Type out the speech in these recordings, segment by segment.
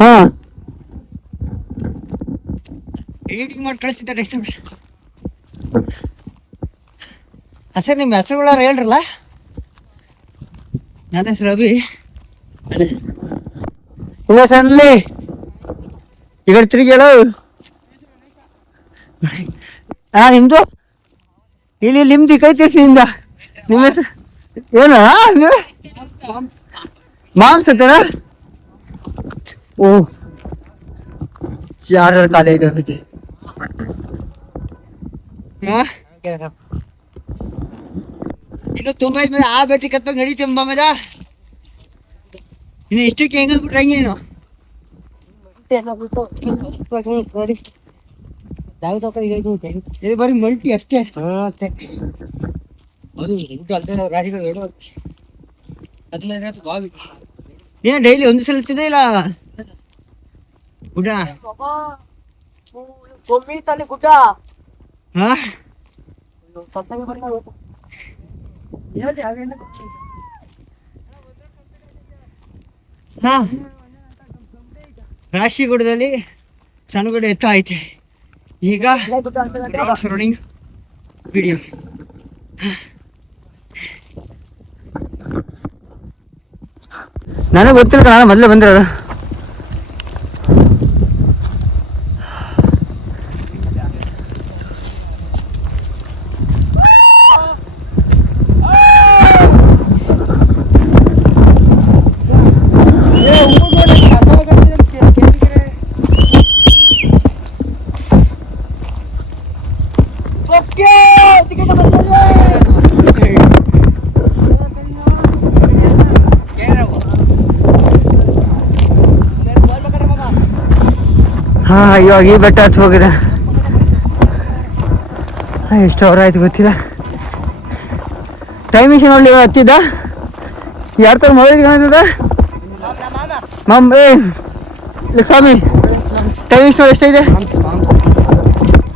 ಹಾ ಎಡಿಟಿಂಗ್ ಮಾಡಿ ಕಳಿಸ್ತಿದ್ದಾರೆ ಹೆಸರು. ಸರ್ ನಿಮ್ಮ ಹೆಸರುಗಳಾರ ಹೇಳ್ರಲ್ಲ. ನನ್ನ ಹೆಸರು ಅಭಿ. ಇಲ್ಲ ಸಣ್ಣಲ್ಲಿ ಈಗ ತಿರುಗಿ ಹೇಳು. ಹಾ ನಿಮ್ದು ಇಲ್ಲಿ ನಿಮ್ದು ಕೈ ತಿರ್ಸಿಂದ ನಿಮ್ಮ ಹೆಸರು ಏನು ಮಾಂಸತ್ತನ. ಓ ಯಾರ ಕಾಲೇ ಇದೆ ಇನ್ನು ತುಂಬ ಇದ್ಮೇಲೆ ಆ ಬೇಟಿ ಕತ್ಬೇಕು ನಡೀತೀವಿ ಮಾಮದ. ಇನ್ನು ಇಷ್ಟಕ್ಕೆ ಹೆಂಗಂದ್ಬಿಟ್ರೆ ಹಂಗೆ ನೀನು ಬರೀ ಮಲ್ಟಿ ಅಷ್ಟೇ. ಅದು ರಾಶಿಗಳು ಬಾವಿ ಏನ್ ಡೈಲಿ ಒಂದು ಸಲ ಇರ್ತಿದೆ ಇಲ್ಲ ಗುಡ್ಡ ಗುಡ್ಡ ರಾಶಿಗುಡದಲ್ಲಿ ಸಣ್ಣ ಗುಡ್ಡ ಎತ್ತ ಐತೆ. ಈಗ ಸರೌಂಡಿಂಗ್ ವಿಡಿಯೋ ನನಗೆ ಗೊತ್ತಿಲ್ಲ, ನಾನು ಮೊದಲೇ ಬಂದಿರೋದು. ಹಾ ಇವಾಗ ಈ ಬೆಟ್ಟ ಹತ್ತು ಹೋಗಿದೆ. ಎಷ್ಟು ಅವರ್ ಆಯ್ತು ಗೊತ್ತಿಲ್ಲ. ಟೈಮಿಂಗ್ಸ್ ನೋಡ್ಲಿ ಹತ್ತಿದ್ದ ಯಾರ ತರ ಮೊಬೈಲ್ ಕಾಣ್ತದ ಇಲ್ಲ ಸ್ವಾಮಿ. ಟೈಮಿಂಗ್ಸ್ ನೋಡಿ ಎಷ್ಟೈತೆ?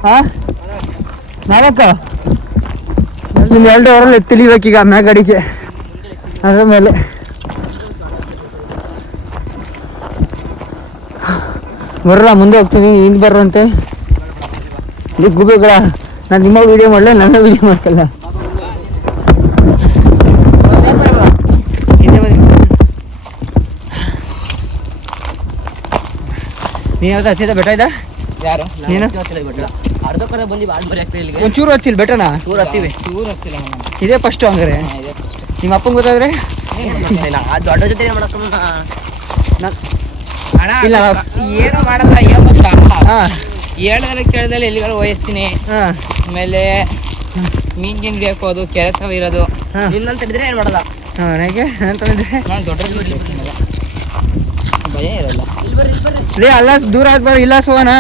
ಹಾ 4 ಇನ್ನು 2 ಅವರಲ್ಲಿ ತಿಳಿಬೇಕೀಗ ಮ್ಯಾಗಡಿಗೆ. ಅದ್ರ ಮೇಲೆ ಬರ್ರ ಮುಂದೆ ಹೋಗ್ತೀನಿ. ಹಿಂಗೆ ಬರ್ರಂತೆ ಗುಬ್ಬಿಗಳ. ನಾನು ನಿಮ್ಮ ವಿಡಿಯೋ ಮಾಡಲ, ನನ್ನ ವಿಡಿಯೋ ಮಾಡ್ಕಲ್ಲ. ನೀನು ಯಾವ್ದು ಹತ್ತಿದ ಬೆಟ್ಟ ಇದ್ದ? ಯಾರು ನೀನು ಅರ್ಧ ಕಡೆ ಬಂದು ಬರೀ ಆಗ್ತಾ ಇಲ್ಲಿಗೆ ಒಂಚೂರು ಹತ್ತಿಲ್ಲ ಬೆಟ್ಟನ? ಚೂರು ಹತ್ತಿವಿ. ಚೂರು ಹತ್ತಿಲ್ಲ ಇದೇ ಫಸ್ಟು ಹಂಗಾರೆ. ನಿಮ್ಮ ಅಪ್ಪಂಗೆ ಗೊತ್ತಾದ್ರೆ ದೊಡ್ಡ ಜೊತೆ ಏನು ಮಾಡಕ್ಕ ಇಲ್ಲ ಏನು ಮಾಡಲ್ಲ. ಏನು ಗೊತ್ತಾ, ಹಾಂ ಹೇಳ್ದಲ್ಲ ಕೇಳ್ದಲ್ಲ ಎಲ್ಲಿಗಾರು ವಹಿಸ್ತೀನಿ. ಹಾಂ ಆಮೇಲೆ ಮೀನ್ ಗಿನ್ ಬೇಕು, ಅದು ಕೆರೆ ತವ ಇರೋದು. ನಿನ್ನಂತ ಹಿಡಿದ್ರೆ ಏನು ಮಾಡಲ್ಲ. ಹಾಂ ನನಗೆ ಅಂತಂದ್ರೆ ನಾನು ದೊಡ್ಡ ಭಯ ಇರಲ್ಲ. ಲೇ ಅಲ್ಲ ದೂರ ಆಗ್ಬಾರ ಇಲ್ಲ ಸೋನ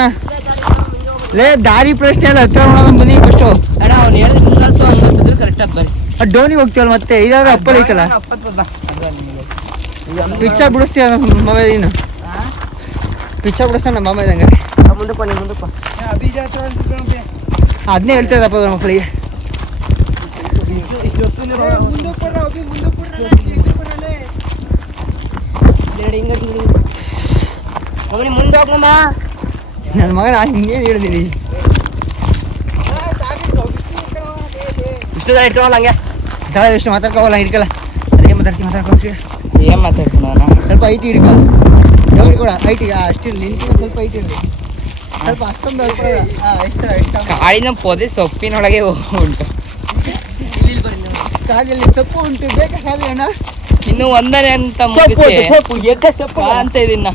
ಲೇ ದಾರಿ ಪ್ರಶ್ನೆ ಎಲ್ಲ ಹತ್ರ ಮಾಡೋದು ಬನ್ನಿ ಫಸ್ಟು. ಅಣ್ಣ ಅವ್ನು ಹೇಳಿದ್ರೆ ಮುಂಗಲ್ಸು ಹಂಗಿದ್ರೆ ಕರೆಕ್ಟಾಗಿ ಬನ್ನಿ. ಡೋನಿ ಹೋಗ್ತೀವಲ್ಲ ಮತ್ತೆ ಇದಾದ್ರೆ ಅಪ್ಪಲ್ ಐತಲ್ಲ ಪಿಕ್ಚರ್ ಬಿಡಿಸ್ತೀಯ ಮೊಬೈಲ್. ಇನ್ನು ಪಿಕ್ಚರ್ ಬಿಡಿಸ್ತಾನೆ ನಮ್ಮ ಮೊಬೈಲ್ ಹಂಗಾರೆ. ಮುಂದಕ್ಕೆ ಅದನ್ನೇ ಹೇಳ್ತಾ ಇದ್ದಪ್ಪ ಮಕ್ಕಳಿಗೆ. ಮುಂದೆ ಹೋಗಮ್ಮ. ನನ್ನ ಮಗ ನಾನು ಹಿಂಗೇನು ಹೇಳಿದ್ದೀನಿ. ಇಷ್ಟು ಇಟ್ಕೊಳ್ಳಲ್ಲ ಹಂಗೆ ತಳ ಎಷ್ಟು ಮಾತಾಡ್ಕೋಲ್ಲ ಹಿಡ್ಕಲ್ಲ. ಅದಕ್ಕೆ ಮಾತಾಡ್ಕೊಳ್ತೀವಿ. ಏನು ಮಾತಾಡ್ತೀನಿ ಸ್ವಲ್ಪ ಐಟಿ ಹಿಡ್ಕೊ. ಜೋಡಿ ಕೂಡ ಐಟಿಗೆ ಅಷ್ಟಿಲ್ಲ, ನಿಂತಿನ ಸ್ವಲ್ಪ ಐಟಿ ಇರಲಿ. ಸ್ವಲ್ಪ ಅಷ್ಟೊಂದು ಎಷ್ಟು ಕಾಡಿನ ಪೊದೆ ಸೊಪ್ಪಿನೊಳಗೆ ಉಂಟು. ಕಾಲಲ್ಲಿ ಸೊಪ್ಪು ಉಂಟು, ಬೇಕಾ ಖಾಲಿ ಅಣ್ಣ? ಇನ್ನು ಒಂದನೇ ಅಂತ ಮುಗಿಸಿ ಅಂತ ಇದೀನಿ ನಾ.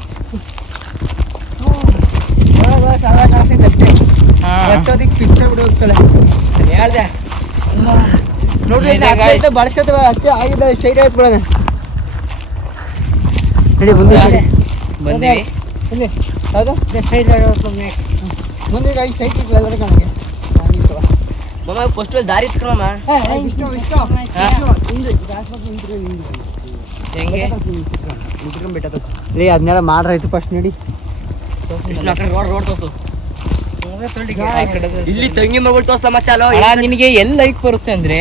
ಅಷ್ಟೊತ್ತಿಗೆ ಪಿಕ್ಚರ್ ಬಿಡೋಗ್ತಲ್ಲ ಹೇಳ್ದೆ ನೋಡ್ರಿ. ಬಳಸ್ಕೊತೇವೆ ಅಷ್ಟೇ ಆಗಿದೆ. ಸ್ಟ್ರೈಟ್ ಆಯ್ತು ಬಿಡೋಣ. ಹೇಳಿ ಮುಂದೆ ಬಂದೀವಿ. ಇಲ್ಲಿ ಹೌದು ಸ್ಟ್ರೈಟ್ ಮುಂದೆ ಸ್ಟ್ರೈಟ್ ಇಟ್ಕೊಳ್ಳ ಕಣಗೆ. ಫಸ್ಟ್ ದಾರಿ ಇಟ್ಕೊಳಮ್ಮ. ಹೆಂಗೆ ಲೇ ಅದನ್ನೆಲ್ಲ ಮಾಡ್ರಾಯ್ತು ಫಸ್ಟ್ ನೋಡಿ. ರೋಡ್ ತೋರ್ಸು. ಇಲ್ಲಿ ತಂಗಿ ಮಗಳು ತೋರ್ಸಲಮ್ಮ. ಚಾಲೋ ನಿನಗೆ ಎಲ್ಲಿ ಲೈಕ್ ಬರುತ್ತೆ ಅಂದ್ರೆ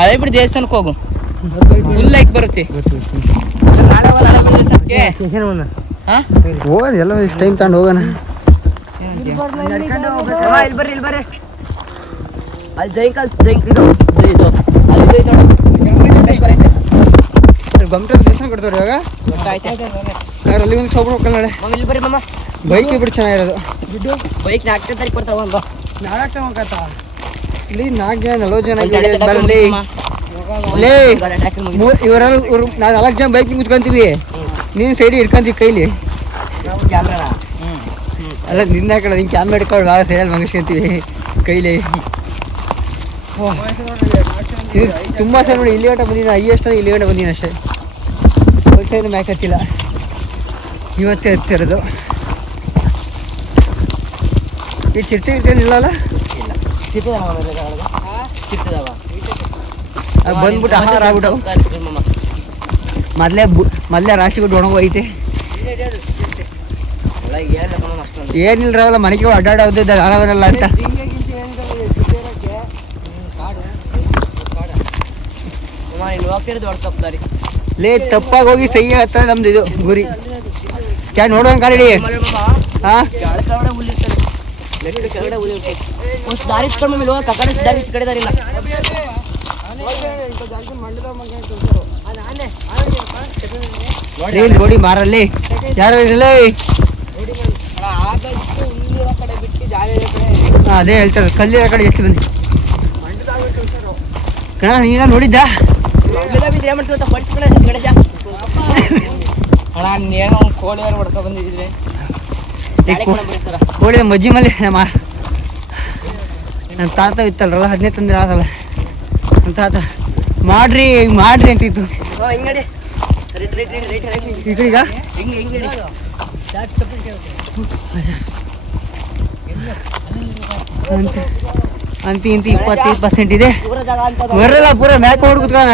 ಅದೇ ಬಿಟ್ಟು ದೇವಸ್ಥಾನಕ್ಕೆ ಹೋಗು, ಫುಲ್ ಲೈಕ್ ಬರುತ್ತೆ. ನಾಳೆ ದೇವಸ್ಥಾನಕ್ಕೆ ಹಾ ಹೋಗೋಣ ಎಲ್ಲ ಇಷ್ಟು ಟೈಮ್ ತಗೊಂಡು ಹೋಗೋಣ. ಇಲ್ಲಿ ಬರ್ರಿ ಅಲ್ಲಿ ಜೈಂಕಲ್ ಇದು ಗಮಟ ದೇವಸ್ಥಾನ ಕೊಡ್ತಾರೆ ಇವಾಗ. ಅಲ್ಲಿ ಒಂದು ಸೊಬ್ಬು ಹೋಗಲ್ಲ ನಾಳೆ. ಇಲ್ಲಿ ಬರ್ರಿ ಮಮ್ಮ. ಬೈಕ್ ಬಿಟ್ಟು ಚೆನ್ನಾಗಿರೋದು. ಬೈಕ್ 4ನೇ ತಾರೀಕು ಕೊಡ್ತಾವ ಒಂದು 4 ಹೋಗತ್ತ ಇಲ್ಲಿ 4 ಜನ 40 ಜನ ಬರಲಿ. ಇವರೆಲ್ಲ ನಾವು 4 ಜನ ಬೈಕ್ ಕುತ್ಕೊಂತೀವಿ, ನೀನು ಸೈಡ್ ಹಿಡ್ಕೊಂತೀವಿ ಕೈಲಿ. ಅಲ್ಲ ನಿನ್ನ ಕಡೆ ನಿಂಗೆ ಕ್ಯಾಮ್ರಾ ಹಿಡ್ಕೊಂಡು ಭಾಳ ಸೈಡಲ್ಲಿ ಮಂಗಿಸ್ಕೊಂತೀವಿ ಕೈಲಿ. ತುಂಬ ಸಲ ನೋಡಿ ಇಲ್ಲಿ ಗಂಟೆ ಬಂದಿದ್ದೀನಿ, ಹೈಯೆಸ್ಟ್ ಇಲ್ಲಿ ಗಂಟೆ ಬಂದಿದ್ದೀನಿ ಅಷ್ಟೇ. ಒಂದು ಸೈಡ್ ಮ್ಯಾಕ್ ಹತ್ತಿಲ್ಲ, ಇವತ್ತೇ ಹತ್ತಿರೋದು. ಈ ಚಿರ್ತೆ ಇಲ್ಲಲ್ಲ ಬಂದ್ಬಿಟ್ಟು ಆಹಾರ ಆಗ್ಬಿಟ್ಟು ಮೊದಲೇ ರಾಶಿ ಬಿಟ್ಟು ಒಣಗೋಯ್ತೆ. ಏನಿಲ್ರವಲ್ಲ ಮನೆಗೆ ಅಡ್ಡಾಡೋದು ಆರಾಮಲ್ಲ ಅಂತ. ಲೇ ತಪ್ಪಾಗಿ ಹೋಗಿ ಸಹಿ ಹತ್ತ ನಮ್ದು ಇದು ಗುರಿ ಕ್ಯಾ ನೋಡುವಂಗೆ ಕಾಲಿಡಿ. ಹಾಂ ನೋಡಿ ಮಾರಲ್ಲಿ ಯಾರು ಇರಲಿ. ಅದೇ ಹೇಳ್ತಾರೆ ಕಲ್ಲಿರೋ ಕಡೆ ಎಷ್ಟು ಬಂದು ಕಣ ನೀನ ನೋಡಿದ್ದ. ಕೋಳಿ ಹೊಡ್ಕೊ ಬಂದಿದ್ರೆ ಕೋಳಿ ಮಜ್ಜಿ ಮಲ್ಲಿ ನಮ್ಮ ತಾತ ಇತ್ತಲ್ರಲ್ಲ 15 ತಂದ್ರೆ ಆಗಲ್ಲ. ನಮ್ಮ ತಾತ ಮಾಡ್ರಿ ಅಂತಿತ್ತು. ಈಗ ಅಂತಿ 20% ಇದೆ. ಬರಲ್ಲ ಪೂರ ಮ್ಯಾಕ್ ಹೊಡ್ ಕುತ್ಕೋಣ.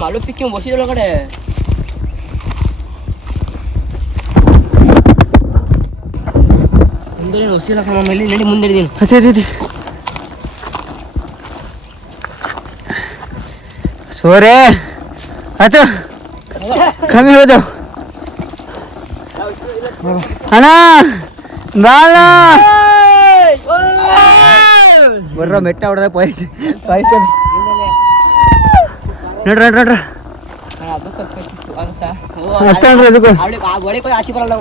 ಮಾಲು ಪಿಕ್ಕಿ ಬಸಿದೊಳಗಡೆ ಮುಂದೆ ಹೊಸಿಲ್ಲ ಮೇಲೆ ನಡಿ ಮುಂದೆ ಹಿಡಿದೀನಿ. ಅದೇ ಸೋರೆ ಆಯ್ತು ಕಮ್ಮಿ ಹೋದು ಅಣ್ಣ ಬಾಳ ಬರ್ರ ಮೆಟ್ಟ ಹೊಡೆದ ಪಾಯಿಂಟ್ ನೋಡ್ರ ಅದು ತಪ್ಪಿತ್ತು ಅಂತ ಅಷ್ಟೇ ಅಂದ್ರೆ ಅದಕ್ಕೂ ಆಚೆ ಬರಲ್ಲ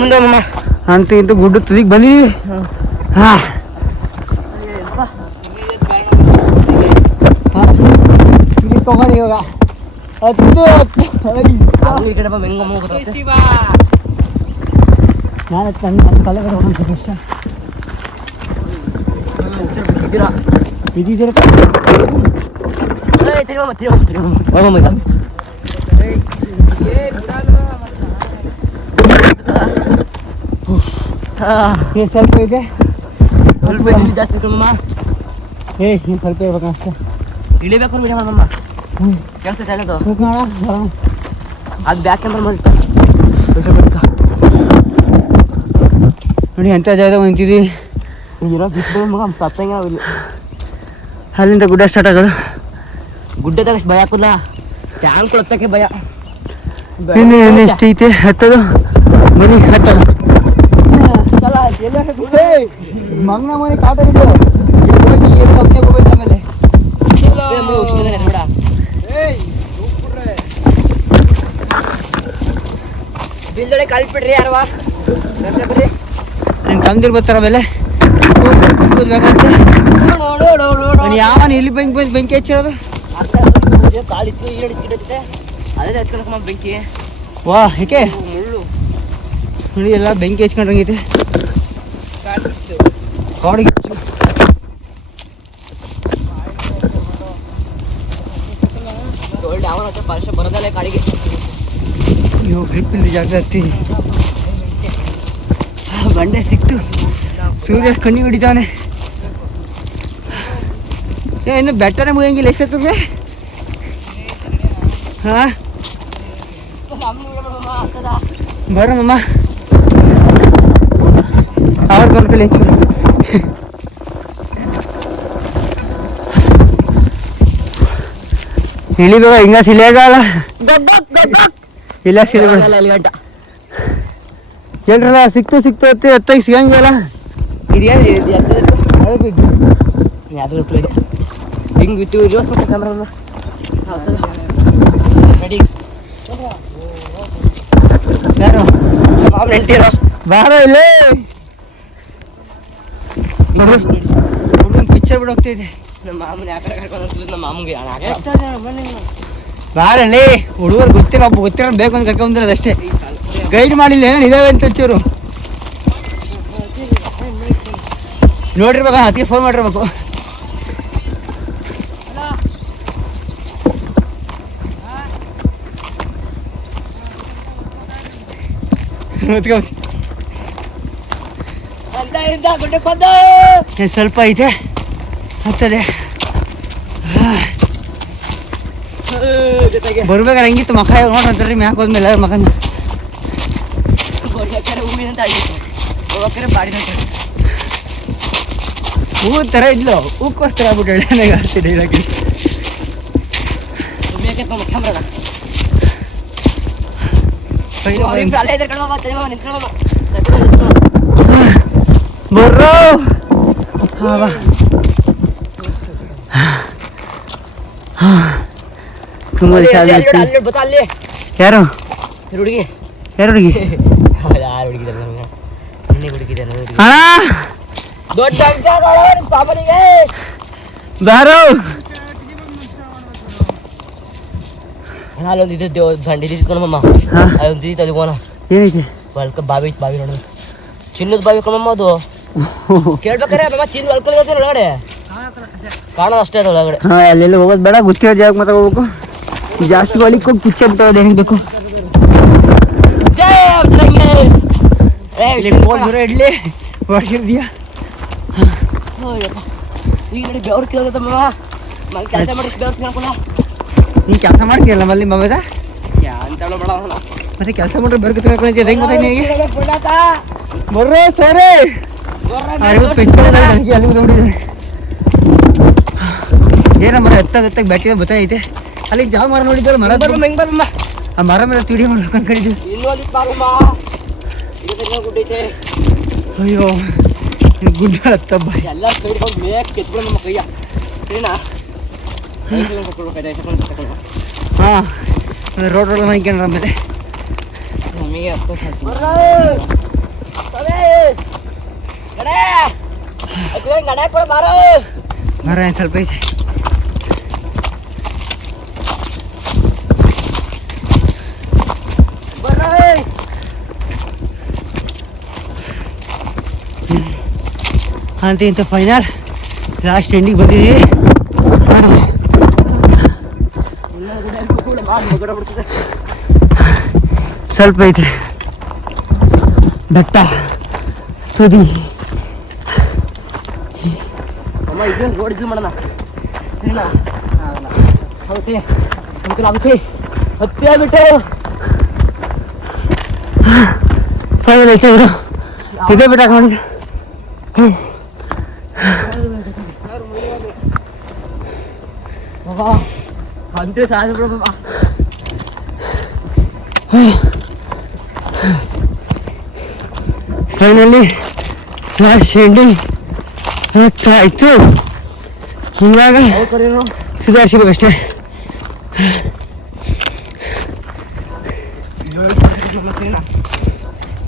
ಮುಂದೆ ಮಮ್ಮ ಅಂತ ಇಂತ ಗುಡ್ಡ ತುದಿಗೆ ಬಂದಿದ್ದೀವಿ. ಹಾ ಇವಾಗ 10 ಈ ಕಡೆ ಮೆಂಗ ನಾನು ನನ್ನ ತಲೆ ಕಡೆ ಹೋಗೋಣ ಇಷ್ಟ ಇದ್ದೀರ ಸ್ವಲ್ಪ ಇದೆ ಸ್ವಲ್ಪ ಜಾಸ್ತಿ ಸ್ವಲ್ಪ ಇರ್ಬೇಕು ಅಷ್ಟೇ. ಇಳಿಬೇಕು ಮಮ್ಮ ಕೆಲಸ ಹೇಳೋದು ಅದು ಬ್ಯಾಕ್ ಕ್ಯಾಮ್ರಾ ಮಾಡಿ ನೋಡಿ ಎಂಥ ಜಾಗ ನಿಂತಿದ್ದೀವಿ. ಇರೋ ಬಿಟ್ಟು ಮಗ ಸತ್ತಂಗೆ ನಾವು ಇಲ್ಲಿ ಅಲ್ಲಿಂದ ಗುಡ್ಡ ಸ್ಟಾರ್ಟ್ ಆಗೋದು. ಗುಡ್ಡದಾಗ ಭಯ ಹಾಕೋಲ್ಲ, ಟ್ಯಾಂಕ್ ಕೊಳತ್ತಕ್ಕೆ ಭಯ. ಇನ್ನು ಎಷ್ಟು ಐತೆ ಹತ್ತದು ಮನೆ ಹತ್ತದು ಮಂಗನ ಮನೆ ಕಾಟ ಆಮೇಲೆ ಬಿಲ್ದೊಳಗೆ ಕಲ್ಪಿಡ್ರಿ ಯಾರವಾ ನಿನ್ ತಂದಿರ್ ಬರ್ತಾರ ಆಮೇಲೆ ಯಾವನ್ ಇಲ್ಲಿ ಬೆಂಕಿ ಹಚ್ಚಿರೋದು ಕಾಲಿತ್ತು ಈಡಿಸ್ಕಿಟ್ಟೈತೆ ಅದೇ ಹಚ್ಕೊಳಕಮ್ಮ ಬೆಂಕಿ. ವಾ ಏಕೆ ಮುಳ್ಳು ನೋಡಿ ಎಲ್ಲ ಬೆಂಕಿ ಹಚ್ಕೊಂಡ್ರಂಗೈತೆ ಕಾಡಿಗೆ ದೊಡ್ಡ ಅವನ ಪರ್ಷ ಬರೋದಲ್ಲ ಕಾಡಿಗೆ. ನೀವು ಗ್ರಿಪ್ ಇಲ್ಲಿ ಜಾಗ ಹತ್ತೀನಿ ಬಂಡೆ ಸಿಕ್ತು. ಸೂರ್ಯ ಕಣ್ಣಿ ಹೊಡಿತಾನೆ. ಇನ್ನು ಬೆಟ್ಟನೇ ಮುಗಿಯಂಗಿಲ್ಲ ಎಷ್ಟೊತ್ತಿಗೆ. ಹಾಂ ಬರಮ್ಮ ಅವ್ರ ಕರ್ಕೊಳ್ಳಿ ಚೂರು ಇಳಿಬೇಕ ಹಿಂಗ ಸಿಲಿಯಾಗಲ್ಲ ಇಲ್ಲ ಸಿಲಿಬೇಡ ಏನ್ರಲ್ಲ ಸಿಕ್ತು ಎತ್ತಾಗಿ ಸಿಗಂಗಿಲ್ಲ ಇದೇನು ಯಾವ್ದು ಇದು ಹಿಂಗೆ ಇತ್ತು ಜೋಸ್ಬೇಕು ಕ್ಯಾಮ್ರಾ ರೆಡಿ ಯಾರು ಮಾವು ನೆಂಟಿರೋ ಬಾರ ಇಲ್ಲೇ ಪಿಕ್ಚರ್ ಬಿಡ ಹೋಗ್ತೈತೆ ನಮ್ಮ ಮಾಮೂಲಿ ಯಾಕಡೆ ಕರ್ಕೊಂಡು ನಮ್ಮ ಮಾಮೂಗೆ ಬಾರಲ್ಲಿ ಹುಡುಗರು ಗೊತ್ತಿಲ್ಲ ಒಬ್ಬ ಗೊತ್ತಿರೋ ಬೇಕು ಅಂತ ಕರ್ಕೊಂಡ್ರೆ ಅಷ್ಟೇ ಗೈಡ್ ಮಾಡಿಲ್ಲ ಏನು ಇದಾವೆ ಅಂತ ಚೂರು ನೋಡಿರ್ಬೇಕ ಅದಕ್ಕೆ ಫೋನ್ ಮಾಡಿರ್ಬೇಕು ಸ್ವಲ್ಪ ಐತೆ ಹತ್ತದೆ ಬರ್ಬೇಕಾರೆ ಹಂಗಿತ್ತು ಮಕ್ಕ ನೋಡ್ರಿ ಮ್ಯಾಕ್ ಹೋದ್ಮೇಲೆ ಎಲ್ಲರ ಮಕನ ಹೂ ಥರ ಇದ್ಲು ಹೂಕೋಸ್ಕರ ಆಗ್ಬಿಟ್ಟು ನನಗೆ ಆಗ್ತಿದೆ ಹೇಳಕ್ಕೆ ಬರ್ರೋ ತುಂಬ ಯಾರು ಹುಡುಗಿ ಯಾರು ಹುಡುಗಿ ಯಾರು ಹುಡುಗಿದ್ದಾರೆ ನಿನ್ನೆ ಹುಡುಗಿದ್ದಾರೆ ದೊಡ್ಡ ಪಾಪನಿಗೆ ಬಾರೋ ಅಲ್ಲೊಂದು ಇದು ದಂಡಿ ಇಟ್ಕೊಂಡಮ್ಮ ಅಲ್ಲೊಂದು ಇತ್ತು ಅಲ್ಲಿ ಹೋಗೋಣ ಏನೈತೆ ಹೊಲ್ಕ ಬಾವಿ ನೋಡೋಣ ಚಿನ್ನದ ಬಾವಿ ಕಣಮ್ಮ ಅದು ಕೇಳ್ಬೇಕಾರೆ ಅಮ್ಮ ಚಿನ್ನ ಹೊಲ್ಕೊಳ್ಳೋದು ಒಳಗಡೆ ಕಾಣೋದು ಅಷ್ಟೇ ಅದು ಒಳಗಡೆ ಹಾಂ ಅಲ್ಲೆಲ್ಲ ಹೋಗೋದು ಬೇಡ ಗೊತ್ತಿರೋ ಜಾಗ ಮಾತ್ರ ಹೋಗ್ಬೇಕು ಜಾಸ್ತಿ ಹೊಲಿಕ್ಕೆ ಹೋಗಿ ಪಿಕ್ಚರ್ ಬಿಟ್ಟೋದು ಹೆಂಗೆ ಬೇಕು ಇಡ್ಲಿ ಹೊಡಿದ್ಯಾ ಈಗ ನೋಡಿ ಬೆವ್ರು ಕೇಳತ್ತಮ್ಮ ಕೆಲಸ ಮಾಡಿ ಬೆವ್ರು ಕೇಳ್ಕೊಳ ನೀನು ಕೆಲಸ ಮಾಡ್ತೀಯಲ್ಲ ಮಲ್ಲಿ ಮಮದ ಅಂತ ಬೇಡ ಮತ್ತೆ ಕೆಲಸ ಮಾಡ್ರೆ ಬರ್ಕ ಹೆಂಗೆ ಗೊತ್ತಾಯ್ತು ನಿನಗೆ ಬರ್ರೋ ಸೋರೆ ಏನಮ್ಮ ಎತ್ತಾಗ ಬ್ಯಾಟಿಗೆ ಬತ್ತೈತೆ ಅಲ್ಲಿ ಯಾವ ಮರ ನೋಡಿದ್ದಲ್ಲ ಮರ ಬರಮ್ಮ ಆ ಮರ ಮೇಲೆ ತಿಡಿ ಮಾಡ್ಬೇಕು ಅನ್ಕೊಂಡಿದ್ವಿ ಅಯ್ಯೋ ಗುಡ್ಡ ಹತ್ತಬ್ಬ ಎಲ್ಲ ಸೈಡ್ ಬಂದು ಮೇಕ್ ಕೆತ್ಬಿಡ ನಮ್ಮ ಕೈಯ ಸರಿನಾ ಹಾಂ ರೋಡ್ ಮಾಡ್ಕೊಂಡ್ರ ಆಮೇಲೆ ನಮಗೆ ಮರ ಏನು ಸ್ವಲ್ಪ ಐತೆ ಅಂತ ಇಂಥ ಫೈನಲ್ ಲಾಸ್ಟ್ ಎಂಡಿಗೆ ಬಂದಿದ್ದೀವಿ ಸ್ವಲ್ಪ ಐತೆ ಬೆಟ್ಟ ತುದಿ ಅಮ್ಮ ಇದೇನು ರೋಡ್ ಇದು ಮಾಡೋಣ ಸರಿನಾ ಆಗುತ್ತೆ ಅನುಕೂಲ ಆಗುತ್ತೆ ಹತ್ತೇ ಬಿಟ್ಟು ಫೈನಲ್ ಐತೆ ಇವರು ಇದೇ ಬಿಟ್ಟಾಕ ನೋಡಿದೆ ಅಂತೆ ಸಾಧ್ಯ ಫೈನಲಿ ಲಾಸ್ಟ್ ಎಂಡಿಂಗ್ ಆಯ್ತು ಇವಾಗ ಸುಧಾರಿಸ್ಬೇಕಷ್ಟೇ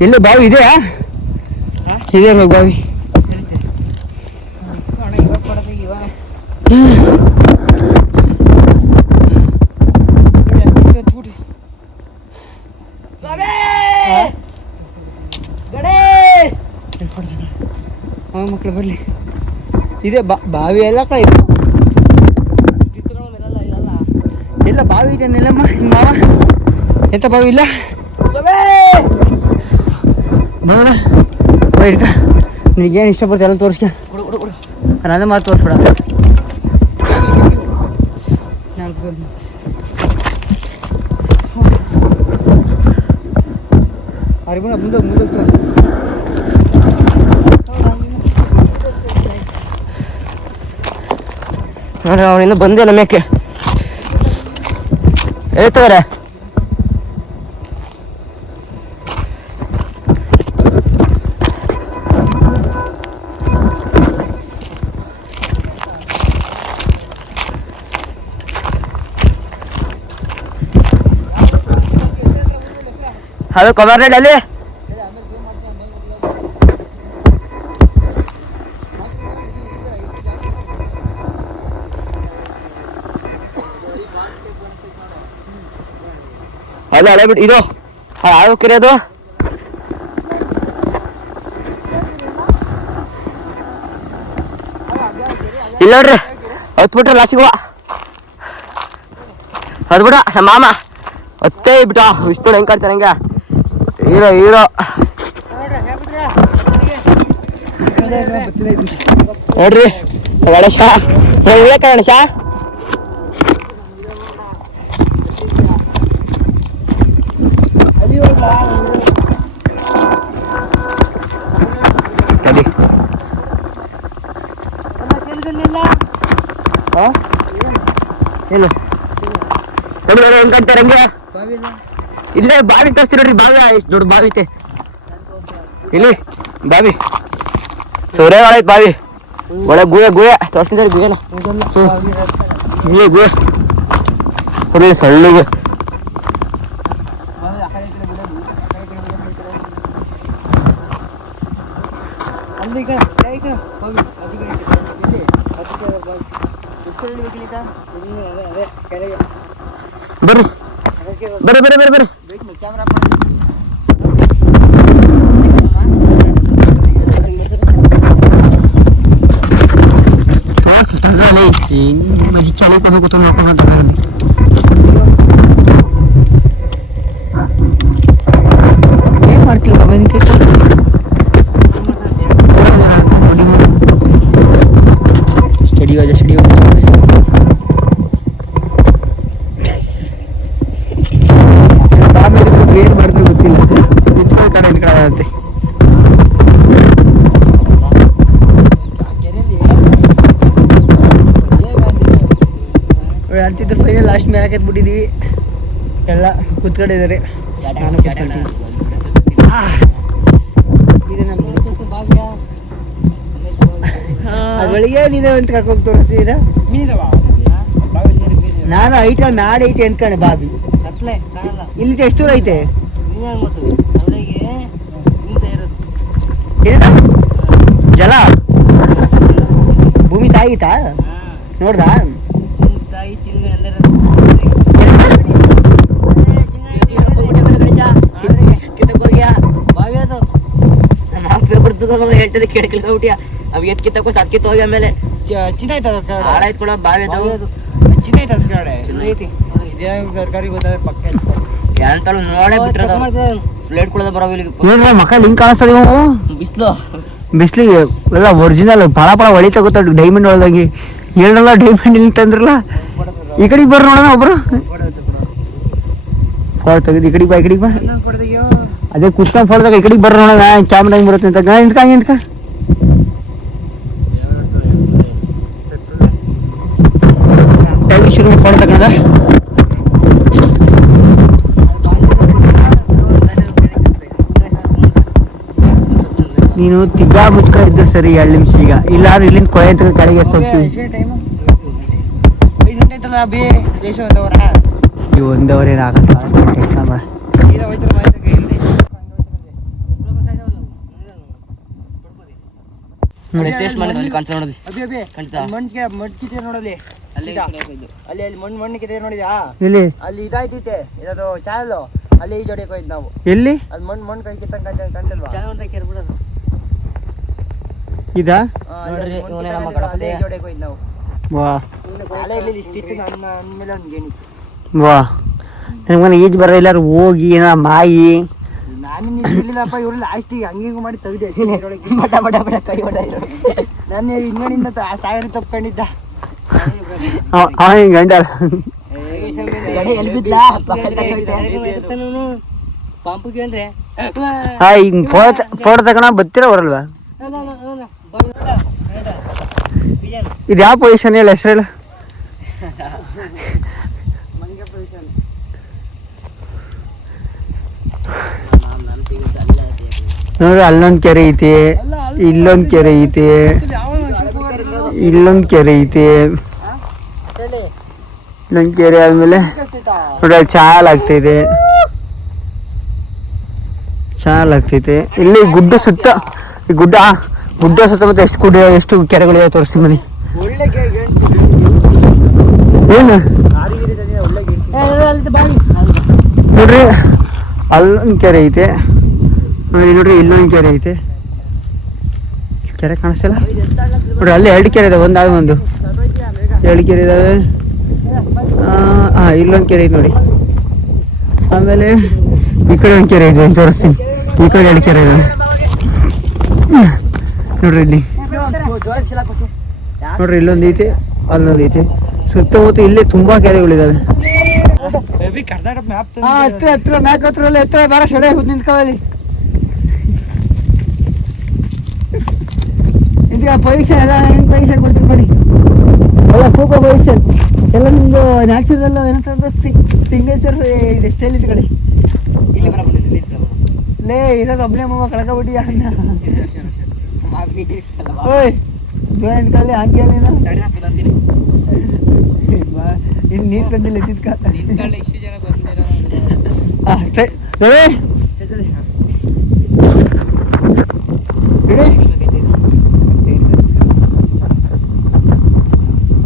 ಎಲ್ಲೋ ಬಾವಿ ಇದೆಯಾ ಇದೆ ಇರ್ಬೇಕು ಬಾವಿ ಮಕ್ಕಳು ಬರಲಿ ಇದೆ ಬಾವಿ ಎಲ್ಲ ಇದು ಎಲ್ಲ ಬಾವಿ ಇದೆ ನೆಲ್ಲಮ್ಮ ನಿಮ್ಮ ಮಾವ ಎಂತ ಬಾವಿ ಇಲ್ಲ ನೋಡ ಇಡ್ಕ ನಿನಗೇನು ಇಷ್ಟಪಡ್ತೀಯ ಎಲ್ಲ ತೋರಿಸ್ಕ ನನ್ನ ಮಾತು ತೋರಿಸ್ಬಿಡ ಅವ್ರಿಗೆ ಮುಂದೆ ಮುಂದೆ ನೋಡಿ ಅವನಿಂದ ಬಂದೆ ನಮ್ಯಕ್ಕೆ ಹೇಳ್ತಾರೆ. ಅದು ಕವರ್ ಅಲ್ಲಿ ಅದು ಹಳೆ ಬಿಟ್ಟು ಇದು ಯಾವ ಕೆರೆ ಅದು ಇಲ್ಲ ನೋಡ್ರಿ ಹತ್ ಬಿಟ್ರೆ ಲಾಸ್ಟಿಗೆ ಅದು ಬಿಡ ನಮ್ಮ ಮಾಮ ಹತ್ತೇ ಬಿಟ್ಟ ವಿಷ್ಣು ಹೆಂಗ್ ಕಾಡ್ತಾರೆ ಹಂಗ ಹೀರೋ ಹೀರೋ ನೋಡ್ರಿ ಗಣೇಶ ಗಣೇಶ ಏನು ಹೆಂಗ್ ಕಾಡ್ತಾರೆ ಹಂಗೆ ಇಲ್ಲೇ ಬಾವಿ ತೋರಿಸ್ತೀವಿ ನೋಡ್ರಿ. ಬಾವಿ ಎಷ್ಟು ದೊಡ್ಡ ಬಾವಿ ಐತೆ ಇಲ್ಲಿ ಬಾವಿ ಸೂರ್ಯವಾಳ ಐತೆ ಬಾವಿ ಒಳ್ಳೆ ಗುಹೆ ಗುಹೆ ತೋರಿಸ್ತಿದ್ದಾರೆ ಗುಹೆನ ಗುಹೆ ಗುಹೆ ಹುಡುಗಿ ಸಳ್ಳಿಗೆ ಬರ್ರಿ ಬರ್ರಿ ಬರ್ರಿ ಬರ್ರಿ ಬರ್ರಿ माझी चालू का बघतो नको ಏನ್ ಮಾಡ್ತೀವಿ ಸ್ಟಡಿ ಸ್ಟಡಿ ಏನ್ ಮಾಡ್ತೀವಿ ಗೊತ್ತಿಲ್ಲ ನಿಂತ್ಕೊಳ್ಳೋ ಕಡೆ ನಿಂತ್ಕೊಳ್ಳೋದಂತೆ ಅಂತಿದ್ದು ಫೈನಲ್ ಲಾಸ್ಟ್ ಮ್ಯಾಚ್ ಹಾಕಿದ್ಬಿಟ್ಟಿದ್ದೀವಿ ಎಲ್ಲ ಕೂತ್ಕೊಂಡಿದ್ದಾರೆ. ನಾನು ಕೂತ್ಕೊಳ್ತೀನಿ. ಅದ್ರೊಳಗೆ ನೀನೇ ಅಂತ ಕರ್ಕೊಂಡು ತೋರಿಸ್ತೀರಾ? ನಾನು ಐಟ ನಾಳೆ ಐತೆ ಅಂದ್ಕೊಂಡೆ ಬಾಬಿ ಇಲ್ಲಿ ಎಷ್ಟು ದೂರ ಐತೆ ಏನ ಜಲ ಭೂಮಿ ತಾಯಿತಾ ನೋಡ್ದಾ ಹೇಳ್ತದೆ ಕೇಳ್ಬಿಟ್ಟಿಯ ಅವ್ ಎತ್ ಕಿತ್ತಕ್ಕೂ ಸತ್ ಕಿತ್ತು ಹೋಗಿ ಆಮೇಲೆ ಹಾಳಾಯ್ತು ಕೂಡ ಬಾವಿ ಸರ್ಕಾರಿ ನೋಡೇ ಫ್ಲೇಟ್ ಕೂಡ ಬರೋ ಮಕ್ಕ ಲಿಂಕ್ ಕಾಣಿಸ್ತದೆ ಬಿಸ್ಲಿಗೆ ಎಲ್ಲ ಒರಿಜಿನಲ್ ಪಳ ಪಳ ಹೊಳಿತಾ ಗೊತ್ತ ಡೈಮಂಡ್ ಒಳದಾಗಿ ಹೇಳಲ್ಲ ಡೈಮಂಡ್ ಇಲ್ಲಿ ತಂದ್ರಲ್ಲ ಈ ಕಡೆಗೆ ಬರ್ರಿ ನೋಡೋಣ ಒಬ್ರು ಫೋಟೋ ತೆಗೆದು ಈ ಕಡೆಗೆ ಬಾ ಈ ಕಡೆಗೆ ಬಾ ಅದೇ ಕುತ್ಕೊಂಡ್ ಫೋಟೋದಾಗ ಈ ಕಡೆಗೆ ಬರ್ರಿ ನೋಡೋಣ ಕ್ಯಾಮ್ರಾ ಹೆಂಗ್ ಬರುತ್ತೆ ಅಂತ ನಿಂತ್ಕ ಶುರು ಫೋಟೋ ತಗೊಳದ ನೀನು ತಿಗ್ಗಾ ಮುಚ್ಕ ಇದ್ದು ಸರಿ 2 ನಿಮಿಷ ಈಗ ಇಲ್ಲ ಇಲ್ಲಿಂದ ಕೊನೆ ತನಕ ಕೆಳಗೆ ಎಷ್ಟು ಹೋಗ್ತೀವಿ ಈ 1 ಅವರ್ ಏನಾಗಲ್ಲ ಇಲ್ಲಿ ಅಲ್ಲಿ ಇದಾಯ್ತೈತೆ ಇದದು ಚಾನಲ್ ಅಲ್ಲಿ ಈ ಜೋಡಿ ಹೋಯ್ತು ನಾವು ಎಲ್ಲಿ ಅಲ್ಲಿ ಮಣ್ಣು ಕೈ ಕಿತ್ತಂಗ ಕಾಣ್ತಲ್ವಾ ಇದಾ ನೋಡ್ರಿ ಇವನೇ ನಮ್ಮ ಗಣಪತಿ ಜೋಡಿ ಹೋಯ್ತು ನಾವು ವಾ ಅಲೆ ಇಲ್ಲಿ ಇಷ್ಟಿತ್ತು ನನ್ನ ಮೇಲೆ ಒಂದು ಗೇಣಿತ್ತು ವಾ ನನಗೆ ಈಜ್ ಬರ ಎಲ್ಲಾರು ಹೋಗಿ ಏನ ಮಾಯಿ ನಾನು ಇರ್ಲಿಲ್ಲಪ್ಪ ಇವ್ರು ಲಾಸ್ಟಿಗೆ ಹಂಗಿಂಗ್ ಮಾಡಿ ತೆಗ್ದೆ ಬಡ ಬಡ ಬಡ ಕೈ ಹೊಡ ನಾನು ಇನ್ನೊಂದಿನ ಸಾವಿರ ತಪ್ಕೊಂಡಿದ್ದ ಗಂಡ ಪಂಪಿಗೆ ಅಂದ್ರೆ ಹಿಂಗ್ ಫೋಟೋ ತಗೋಣ ಬರ್ತೀರಾ ಬರಲ್ವಾ? ಇದು ಯಾವ ಪೊಸಿಷನ್ ಹೇಳ ಹೆಸರು ಹೇಳು. ನೋಡ್ರಿ ಅಲ್ಲೊಂದ್ ಕೆರೆ ಐತಿ, ಇಲ್ಲೊಂದ್ ಕೆರೆ ಐತಿ, ಇಲ್ಲೊಂದ್ ಕೆರೆ ಐತಿ, ಇಲ್ಲೊಂದ್ ಕೆರೆ ಆದ್ಮೇಲೆ ನೋಡ್ರಿ ಅಲ್ಲಿ ಚಾಲ್ ಆಗ್ತೈತೆ, ಇಲ್ಲಿ ಗುಡ್ಡ ಸುತ್ತ, ಈ ಗುಡ್ಡ ಸುತ್ತಮುತ್ತ ಎಷ್ಟು ಕೆರೆಗಳಿವೆ ತೋರಿಸ್ತೀನಿ ಬನ್ನಿ. ಏನು ನೋಡ್ರಿ ಅಲ್ಲೊಂದು ಕೆರೆ ಐತೆ, ನೋಡ್ರಿ ಇಲ್ಲೊಂದು ಕೆರೆ ಐತೆ, ಕೆರೆ ಕಾಣಿಸ್ತಿಲ್ಲ ನೋಡ್ರಿ. ಅಲ್ಲಿ 2 ಕೆರೆ ಇದಾವೆ, ಒಂದಾದ ಒಂದು 2 ಕೆರೆ ಇದಾವೆ. ಇಲ್ಲೊಂದು ಕೆರೆ ಐತೆ ನೋಡಿ. ಆಮೇಲೆ ಈ ಕಡೆ ಒಂದು ಕೆರೆ ಇದೆ ತೋರಿಸ್ತೀನಿ. ಈ ಕಡೆ 2 ಕೆರೆ ಇದಾವೆ ನೋಡ್ರಿ. ಇಲ್ಲಿ ನೋಡ್ರಿ ಇಲ್ಲೊಂದು ಐತೆ, ಅಲ್ಲೊಂದು ಐತೆ. ಸುತ್ತಮುತ್ತ ಇಲ್ಲಿ ತುಂಬಾ ಕೆರೆಗಳಿದಾವೆ. ಹತ್ರ ಮ್ಯಾಕ್ ಹತ್ರ ಬಾರ ಸಡೆ ನಿಂತ್ಕೊಳ್ಳಿ. ಇದೀಗ ಪೊಸಿಷನ್ ಎಲ್ಲ ಹೆಂಗ್ ಪೊಸಿಷನ್ ಕೊಡ್ತೀನಿ ನೋಡಿ. ಎಲ್ಲ ಸೂಪರ್ ಪೊಸಿಷನ್ ಎಲ್ಲ ನಿಮ್ದು ನ್ಯಾಚುರಲ್ ಏನಂತ ಸಿಗ್ನೇಚರ್ ಇದೆ ಸ್ಟೈಲ್ ಇಟ್ಕೊಳ್ಳಿ. ಲೇ ಇರೋದು ಒಬ್ಬನೇ ಮಮ್ಮ ಕಳ್ಕೊಬಿಟ್ಟಿ ಅನ್ನ. ಓಯ್ ಜೋಯಿನ್ ಕಲ್ಲಿ ಹಂಗೆ ನೀನು ಇಲ್ಲಿ ನೀರು ತಂದಿಲ್ಲ ಇದ್ದಿದ್ಕ.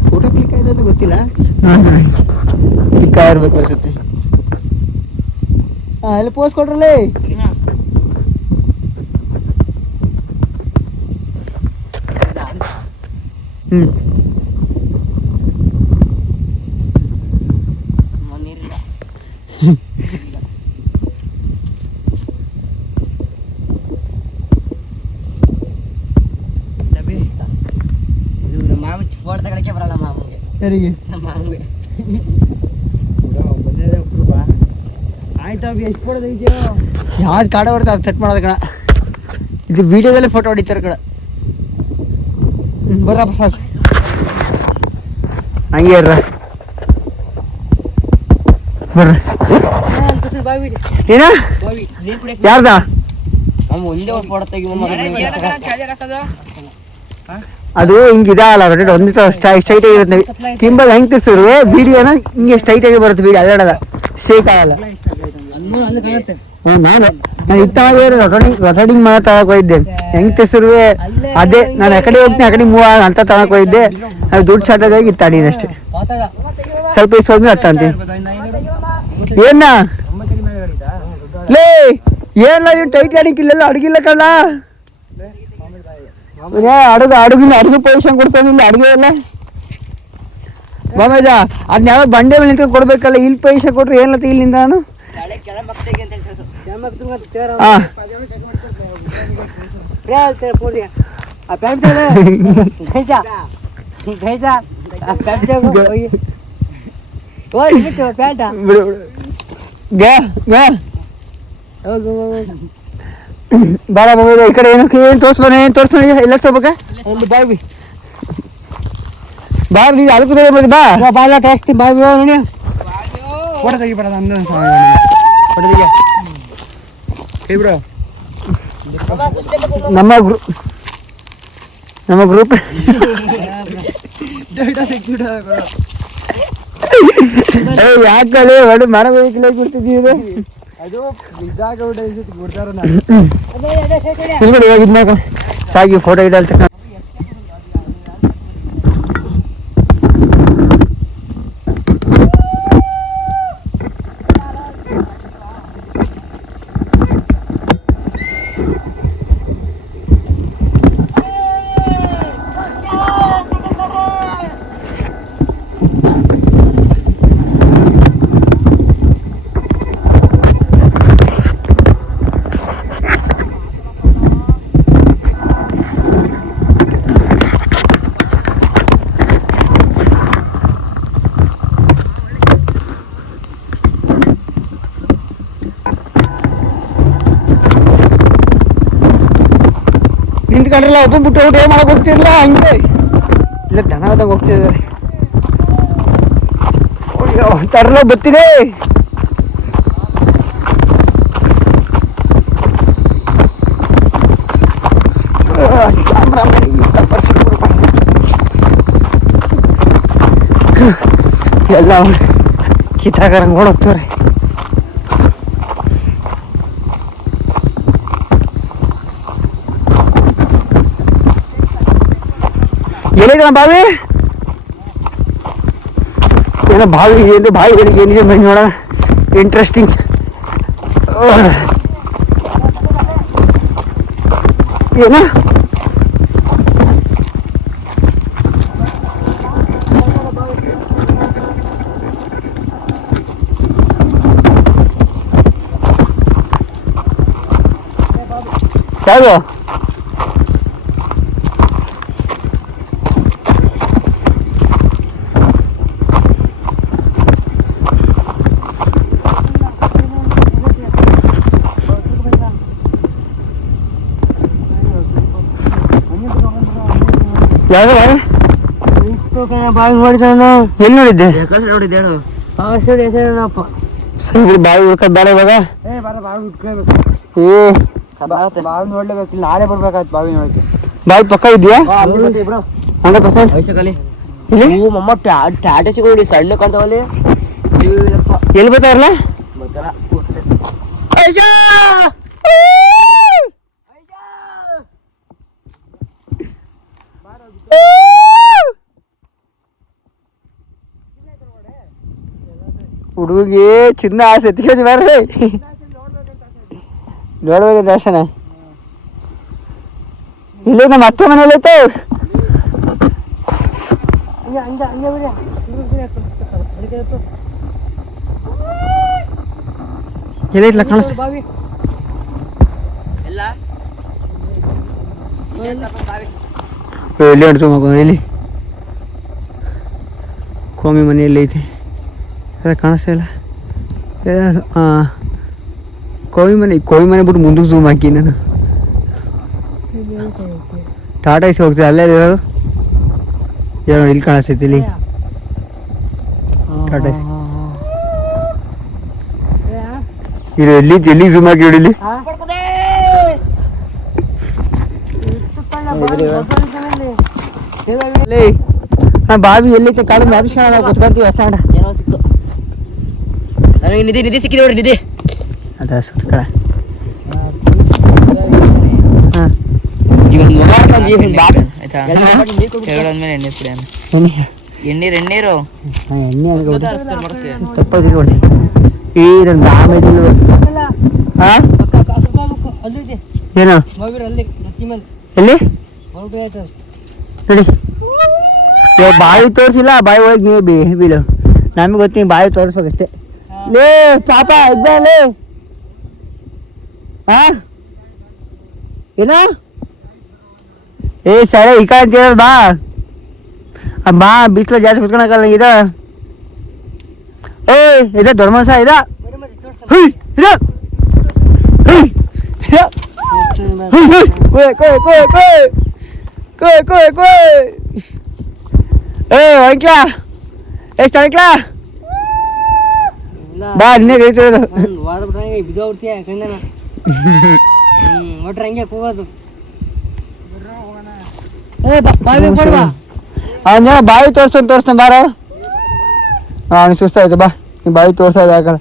ಫೋಟೋ ಕ್ಲಿಕ್ ಆಯ್ತು ಗೊತ್ತಿಲ್ಲ, ಕ್ಲಿಕ್ ಆಗಿರ್ಬೇಕು ಅನ್ಸುತ್ತೆ. ಅಲ್ಲಿ ಪೋಸ್ ಕೊಡ್ರಲ್ಲೇ. ಫೋಟೋ ತಗೊಳಕ್ಕೆ ಬರಲ್ಲ ಮಾಮಗೆ. ಯಾರಿಗೆ? ನಮ್ಮ ಮಾಮಗೆ. ಆಯ್ತಾ ಎಷ್ಟು ಫೋಟೋ ತೆಗಿತೀಯೋ? ಯಾವ್ದು ಕಾಡ ಬರುತ್ತೆ ಅದು ಸೆಟ್ ಮಾಡೋದು ಕಣ. ಇದು ವಿಡಿಯೋದಲ್ಲೇ ಫೋಟೋ ಹೊಡಿತಾರೆ ಕಣ. ಬರಪ್ಪ ಸಾಕು ಹಂಗೆ ಇರ್ರ ಬರ್ರಿ. ಏನ ಯಾರ್ದ? ಒಂದೇ ಒಂದು ಫೋಟೋ ತೆಗಿ. ಅದು ಹಿಂಗಿದಲ್ಲ ರೊಟೇಟ್ ಒಂದೇ ಸ್ಟ್ರೈಟ್ ಆಗಿರುತ್ತೆ. ತಿಂಬಲ್ ಹೆಂಗ್ ತಿರ್ಸಿರು ವಿಡಿಯೋನ ಹಿಂಗೆ ಸ್ಟ್ರೈಟ್ ಆಗಿ ಬರುತ್ತೆ. ವಿಡಿಯೋ ಅಲ್ಲಾಡಲ್ಲ, ಶೇಕ್ ಆಗಲ್ಲ. ನಾನು ರೊಟೇಟಿಂಗ್ ಮಾಡೋ ತಗೊಳಕ್ ಹೋಗಿದ್ದೆ. ಹೆಂಗ್ ತಿರ್ಸಿರುವೆ ಅದೇ ನಾನು ಎಕಡೆ ಹೋಗ್ತೀನಿ ಆ ಕಡೆ ಮೂವ್ ಅಂತ ತಗೊಳಕ್ ಹೋಗಿದ್ದೆ. ಅದು ದುಡ್ಡು ಶಾರ್ಟೇಜ್ ಆಗಿ ಇತ್ತಾಡಿನ ಅಷ್ಟೇ. ಸ್ವಲ್ಪ ದಿವಸ ಹೋದ್ಮೇಲೆ ಹತ್ತ ಅಂತೀನಿ. ಏನ ಲೇ ಏನಿಲ್ಲ ನೀವು ಟೈಟ್ ಆಡಿಕ್ಕಿಲ್ಲ ಅಡುಗಿಲ್ಲ ಕಣ್ಣ. ಅಡುಗೆ ಪೊಸಿಷನ್ ಕೊಡ್ತಾನಿಲ್ಲ ಅಡುಗೆ ಎಲ್ಲ ಬಾಮೇಜ. ಅದನ್ನ ಯಾವ ಬಂಡೆ ಮೇಲೆ ನಿಂತ್ಕೊಂಡು ಕೊಡ್ಬೇಕಲ್ಲ. ಇಲ್ಲಿ ಪೊಸಿಷನ್ ಕೊಟ್ರೆ ಏನತ್ತ ಇಲ್ಲಿಂದ ನಾನು ಬಾರ ಬಾಮೇಜ ಈ ಕಡೆ ಏನು ತೋರ್ಸ್ಬಾನೆ ತೋರ್ಸ್ಬಿ ಎಲ್ಲ ಹೋಗ್ಬೇಕ ಬಾವಿ ಬಾರ್ ನೀವು ಅದಕ್ಕೂ ತೆಗಿಬೋದು. ಬಾ ಬಾಲ ತೋರಿಸ್ತೀನಿ ಬಾವಿ ನೋಡಿ ಫೋಟೋ ತೆಗಿಬಾರ ಫೋಟೋ ತೆಗಿಯ ಬ್ರೋ. ನಮ್ಮ ಗ್ರೂಪ್ ಯಾಕಲೆ ಹೊಡೆ ಮನ ವೆಹಿಕಲ್ ಕೊಡ್ತಿದ್ದೀವಿ. ಅದು ಇದಾಗ ಸಾಗಿ ಫೋಟೋ ಇಡಲ್ ನಿಂತ್ಕೊಂಡ್ರಲ್ಲ ಒಬ್ಬ ಬಿಟ್ಟು ಊಟ ಮಾಡಕ್ ಹೋಗ್ತಿರಲ್ಲ ಹಂಗೆ ಇಲ್ಲ ದನದಾಗ ಹೋಗ್ತಿದ್ದಾರೆ ತರಲ ಬತ್ತಿದೆ ಎಲ್ಲ ಕಿತ್ತಾಕರಂಗ್ ಓಡೋಗ್ತವ್ರೆ ಎಲ್ಲಿದ್ದಾನ ಬಾವಿ ಏನೋ ಬಾವಿ ಏನು ಬಾವಿ ಬೆಳಿಗ್ಗೆ ಏನಿದೆ ಬನ್ನಿ ನೋಡೋಣ ಇಂಟ್ರೆಸ್ಟಿಂಗ್ ಏನ ಯಾವುದು ಬಾವಿ ನೋಡಿದ ಎಲ್ಲಿ ನೋಡಿದ್ದೆ ನೋಡಿದ್ದೆ ಹೇಳು ಸರಿ ಬಾವಿ ಹುಡ್ಕೋದ್ ಬೇಡ ಇವಾಗ ಬಾವಿ ಹುಡ್ಕೋಬೇಕು ಬಾವಿ ನೋಡ್ಲೇಬೇಕಿಲ್ಲ ನಾಳೆ ಬರ್ಬೇಕಾಯ್ತು ಬಾವಿ ನೋಡಕ್ಕೆ ಬಾವಿ ಪಕ್ಕ ಇದೆಯಾ 100% ಮಮ್ಮ ಟಾಟಾ ಸಿಗೋಡಿ ಸಣ್ಣ ಕಾಣ್ತಾವಲ್ಲಿ ಎಲ್ಲಿ ಬರ್ತಾರಲ್ಲ ಹುಡುಗಿಗೆ ಚಿನ್ನ ಆಸೆ ಎತ್ಕೊಂಡು ಬರ್ರಿ ನೋಡ್ಬೇಕು ದರ್ಶನ ಇಲ್ಲಿ ನಮ್ಮ ಅತ್ತೆ ಮನೇಲಿ ಐತೆ ಎಲ್ಲೈತ್ಲ ಕಾಣಿಸ್ ಎಲ್ಲಿ ಹೊಡ್ತು ಮಗ ಎಲ್ಲಿ ಕೋಮಿ ಮನೆಯಲ್ಲಿ ಐತಿ ಅದ ಕಾಣಿಸ್ತಾ ಇಲ್ಲ ಕೋವಿ ಮನೆ ಬಿಟ್ಟು ಮುಂದಕ್ಕೆ ಝೂಮ್ ಹಾಕಿ ನಾನು ಟಾಟಾ ಇಸ್ ಹೋಗ್ತದೆ ಅಲ್ಲೇ ಇರೋದು ಏನೋ ಇಲ್ಲಿ ಕಾಣಿಸ್ತೈತಿ ಇಲ್ಲಿ ಟಾಟಾ ಇದು ಎಲ್ಲಿ ಝೂಮ್ ಹಾಕಿ ಹೊಡಿಲಿ ಬಾವಿ ಎಲ್ಲೈತೆ ಕಾಡು ಅಭಿಷೇಕ ನಾವು ಕುತ್ಕೊಂತೀವಿ ಅಷ್ಟಾಡ ನನಗೆ ನಿಧಿ ಸಿಕ್ಕಿದೆ ನೋಡಿ ನಿಧಿ ಅದ ಸುತ್ತ ಕಡೆ ಹಾಂ ಎಣ್ಣೀರು ತಪ್ಪದಿ ನೋಡಿ ಈ ನನ್ನ ಆಮೇಲೆ ಏನು ಎಲ್ಲಿ ನೋಡಿ ಬಾವಿ ತೋರಿಸಿಲ್ಲ ಬಾವಿ ಒಳಗೆ ನೀವು ಬೀಳು ನಮಗೆ ಗೊತ್ತೀನಿ ಬಾವಿ ತೋರಿಸ್ಬೇಕಷ್ಟೇ ಲೇ ಪಾಪ ಇದ್ದಲ್ಲಿ ಹಾ ಏನ ಏ ಸರಿ ಈ ಕಡೆ ಅಂತೀರ ಬಾ ಬಾ ಬಿಸಿಲು ಜಾಸ್ತಿ ಕುತ್ಕೊಳಕಲ್ಲ ಇದ ಏ ಇದ ದೊಡ್ಡ ಮನಸ ಇದ ಏ ಒಣಕ್ಲ ಎಷ್ಟು ಒಣಕ್ಲ ಬಾ ಇನ್ನೇ ಕೈತಿರೋದು ಬಾವಿ ತೋರಿಸ್ತಾನೆ ಬಾರೋ ಅವ್ನಿಗೆ ಸುಸ್ತಾಯ್ತು ಬಾ ನೀವು ಬಾವಿ ತೋರಿಸ್ತಾ ಆಗಲ್ಲ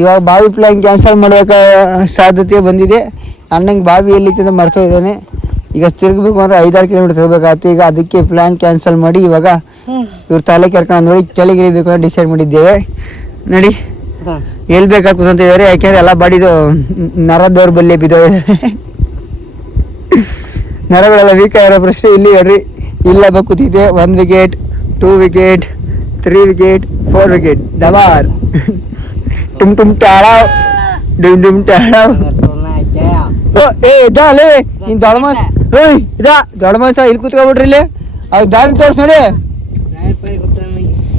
ಇವಾಗ ಬಾವಿ ಪ್ಲಾನ್ ಕ್ಯಾನ್ಸಲ್ ಮಾಡ್ಬೇಕ ಸಾಧ್ಯತೆ ಬಂದಿದೆ ಅಣ್ಣಂಗೆ ಬಾವಿ ಎಲ್ಲಿತ್ತು ಮರ್ತೋ ಇದ್ದಾನೆ ಈಗ ತಿರುಗಬೇಕು ಅಂದ್ರೆ 5-6 ಕಿಲೋಮೀಟರ್ ತಿರ್ಬೇಕಾಯ್ತು ಈಗ ಅದಕ್ಕೆ ಪ್ಲಾನ್ ಕ್ಯಾನ್ಸಲ್ ಮಾಡಿ ಇವಾಗ ಇವ್ರ ತಲೆ ಕೆರ್ಕೊಂಡು ನೋಡಿ ಕೆಳಗೆ ಇಳಿಬೇಕು ಅಂತ ಡಿಸೈಡ್ ಮಾಡಿದ್ದೇವೆ ನೋಡಿ ಎಲ್ಲಿ ಬೇಕಾಗ್ತದೆ ಅಂತ ಇದ್ದಾರೆ ಯಾಕೆಂದ್ರೆ ಎಲ್ಲ ಬಾಡಿದು ನರದವ್ರ ಬಲ್ಲಿ ಬಿದ್ದೋಗಿದೆ ನರಗಳೆಲ್ಲ ವೀಕ್ ಆಗಿರೋ ಪ್ರಶ್ನೆ ಇಲ್ಲಿ ಹೇಳ್ರಿ ಇಲ್ಲ ಕೂತಿದೆ 1 ವಿಕೆಟ್ 2 ವಿಕೆಟ್ 3 ವಿಕೆಟ್ 4 ವಿಕೆಟ್ ಡಬಾರ್ ಟುಮ್ ಟುಮ್ ಟಾಡಾವ್ ಡುಮ್ ಡುಮ್ ಟಾಡಾವ್ ಏ ಇದ್ದಾಲೆ ನೀನ್ ದೊಡ್ಡ ಏಯ್ ಇದಾ ದೊಡ್ಡ ಮನುಷ್ಯ ಇಲ್ಲಿ ಕೂತ್ಕೊಬಿಟ್ರಿ ಇಲ್ಲಿ ಅವ್ರು ದಾರಿ ತೋರ್ಸ್ ನೋಡಿ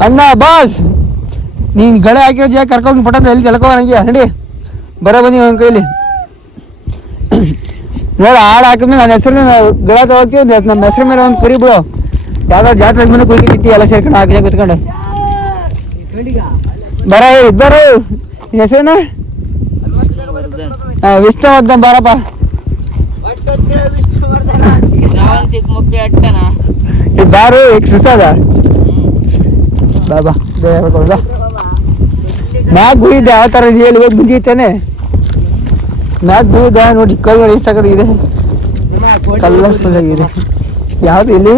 ಅಣ್ಣ ಬಾಸ್ ನೀನ್ ಗಳೆ ಹಾಕಿರೋ ಜಾಗ ಕರ್ಕೊಂಡು ಪಟ್ಟಂತ ಎಲ್ಲಿ ಕೆಳ್ಕೋ ನನಗೆ ನಡಿ ಬರೋ ಬನ್ನಿ ಅವನ ಕೈಲಿ ನೋಡ ಹಾಡು ಹಾಕಿದ್ಮೇಲೆ ನನ್ನ ಹೆಸರು ಗಿಡ ತಗೋಕಿ ನಮ್ಮ ಹೆಸರು ಮೇಲೆ ಒಂದು ಕುರಿ ಬಿಡು ಯಾವ್ದಾದ್ರು ಜಾತ್ರೆ ಮೇಲೆ ಕುಯ್ಕಿತ್ತಿ ಎಲ್ಲ ಸೇರ್ಕೊಂಡು ಹಾಕಿ ಕುತ್ಕೊಂಡು ಬರ ಬರೋ ಹೆಸರೇನ ವಿಷ್ಣುವರ್ಧನ್ ಬಾರಪ್ಪ ಬಾರು ಈಗ ಸುಸ್ತದ ಬಾಬಾ ಹೇಳ್ಕೊಳ್ದ ಮ್ಯಾಗ್ ಬುಯ್ದೆ ಯಾವ ಥರ ಹೇಳಿ ಹೋಗಿ ಬಿದ್ದಿತ್ತಾನೆ ಮ್ಯಾಗ್ ಬುಯ್ದ ನೋಡಿ ಕೈ ನೋಡಿ ಇಷ್ಟಾಗಿದೆ ಕಲರ್ಫುಲ್ ಆಗಿದೆ ಯಾವ್ದು ಇಲ್ಲಿ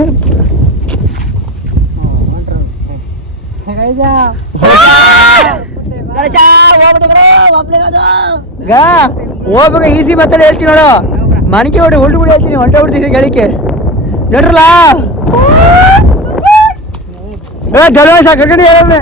ಹೋಗ್ಬೇಕು ಈಸಿ ಮಾತಾಡಿ ಹೇಳ್ತೀನಿ ನೋಡು ಮನೆಗೆ ಹೊಡಿ ಉಲ್ಟು ಬಿಡಿ ಹೇಳ್ತೀನಿ ಹೊಂಟ ಬಿಡ್ತೀನಿ ಗಳಿಕೆ ನೋಡ್ರಲ್ಲ ಗಲವಾಸ ಕರ್ಕೊಂಡು ಹೇಳೋಣ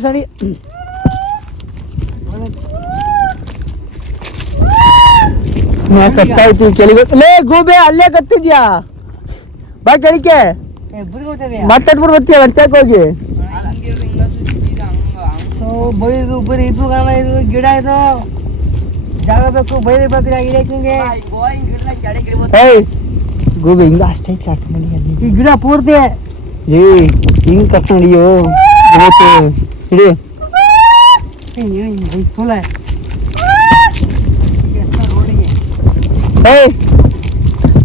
ಸಡಿ ಕತ್ತಾಯ್ತು ಕೆಳಗೆ ಲೇ ಗೂಬೆ ಅಲ್ಲೇ ಕತ್ತಿದ್ಯಾ ಬಾ ಕೆಳಕ್ಕೆ ಮತ್ತೆ ಬರ್ತೀಯ ಬರ್ತಾಕ ಹೋಗಿ ಬೈದು ಬರೀ ಇದು ಗಿಡ ಇದು ಜಾಗ ಬೇಕು ಬೈದು ಬೇಕು ಗೂಬೆ ಹಿಂಗ ಅಷ್ಟೇ ಕರ್ಕೊಂಡು ಈ ಗಿಡ ಪೂರ್ತಿ ಏ ಹಿಂಗ್ ಕರ್ಕೊಂಡಿಯೋ ಇಡಿ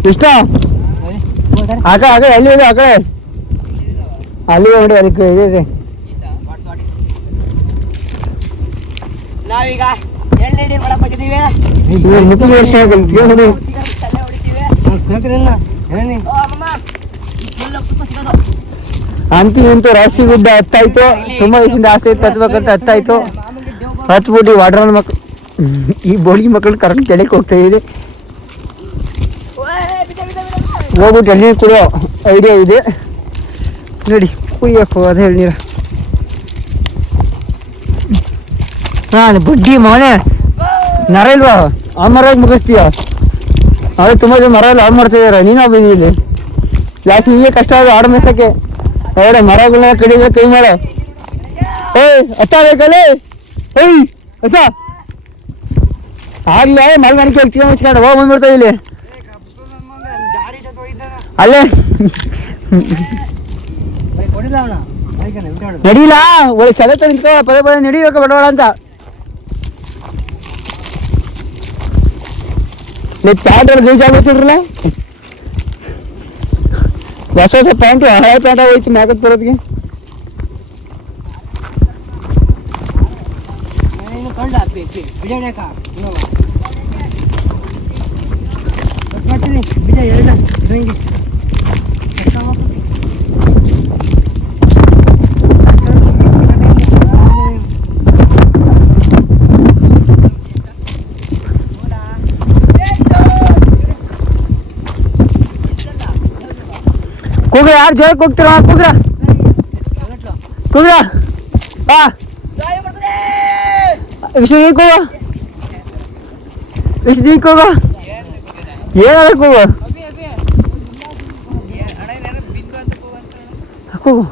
ಇಷ್ಟ ಆಕ ಆಕ ಎಲ್ಲಿ ಇದೆ ಆ ಕಡೆ ಅಲ್ಲಿ ನೋಡಿ ಅದಕ್ಕೆ ಇದೆ ನಾವೀಗ ಎಣ್ಣೆ ಮಾಡಕ್ ಹೋಗಿದ್ದೀವಿ ಅಂತೂ ಇಂತೂ ರಾಶಿ ಗುಡ್ಡ ಹತ್ತಾಯ್ತು ತುಂಬಾ ದಿವಸದಿಂದ ಆಸೆ ಇತ್ತು ಹತ್ಬೇಕಂತ ಹತ್ತಾಯ್ತು ಹತ್ಬಿಟ್ಟು ವಾಡ್ರನ್ ಮಕ್ಳು ಈ ಬೋಳಿ ಮಕ್ಕಳು ಕರೆಂಟ್ ಕೆಳಕ್ಕೆ ಹೋಗ್ತಾ ಇದೆ ಹೋಗ್ಬಿಟ್ಟು ಎಳ್ನೀರು ಕುಡಿಯೋ ಐಡಿಯಾ ಇದೆ ನೋಡಿ ಕುಡಿಯಕ್ಕೆ ಹೋಗೋದು ಎಳ್ನೀರು ಹಾಂ ಬಡ್ಡಿ ಮನೆ ನರ ಇಲ್ವಾ ಆ ಮರ ಮುಗಿಸ್ತೀಯ ಅದೇ ತುಂಬ ಜನ ಮರ ಎಲ್ಲ ಹಾಳು ಮಾಡ್ತಾ ಇದಾರೆ ನೀನು ಹಬ್ಬ ಇಲ್ಲಿ ಲಾಸ್ಟ್ ನಿಮಗೆ ಕಷ್ಟ ಆಗೋದು ಆಡು ಮೇಸಕ್ಕೆ ಅವಡೆ ಮರಗಳನ್ನ ಕಡಿಗೆ ಕೈ ಮಾಡೋ ಏಯ್ ಅತ್ತ ಬೇಕಲ್ಲೇ ಏಯ್ ಅತ್ತ ಆಗ್ಲೇ ಮಲ್ಗಾಣಿಕೆ ಹೋಗ್ತೀಯ ಮುಚ್ಕೊಂಡು ಹೋಗಿ ಬಂದ್ಬಿಡ್ತಾ ಇಲ್ಲಿ ಅಲ್ಲೇ ನಡೀಲ ಒಳ್ಳೆ ಚಲತ ನಿಂತ್ಕೋ ಪದೇ ಪದೇ ನಡಿಬೇಕು ಬಡವಾಳ ಅಂತ ನೀವು ಪ್ಯಾಂಟ್ ಅವ್ರು ಗೀಜ್ ಆಗೋತಿರಲ್ಲ ಹೊಸ ಹೊಸ ಪ್ಯಾಂಟು ಹಳೆ ಪ್ಯಾಂಟ್ ಹೋಯ್ತು ಮ್ಯಾಕತ್ ಬರೋದಕ್ಕೆ ಕೂಗ್ರ ಯಾರು ಜೋರಕ್ಕೆ ಹೋಗ್ತೀರ ಕೂಗ್ರ ಕೂಗ್ರ ಬಾ ವಿಷ್ಣುದೀಕ್ ಹೋಗ ವಿಷ್ಣುದೀಕ್ ಹೋಗ ಏನಾದ ಕೂಗು ಕೂಗು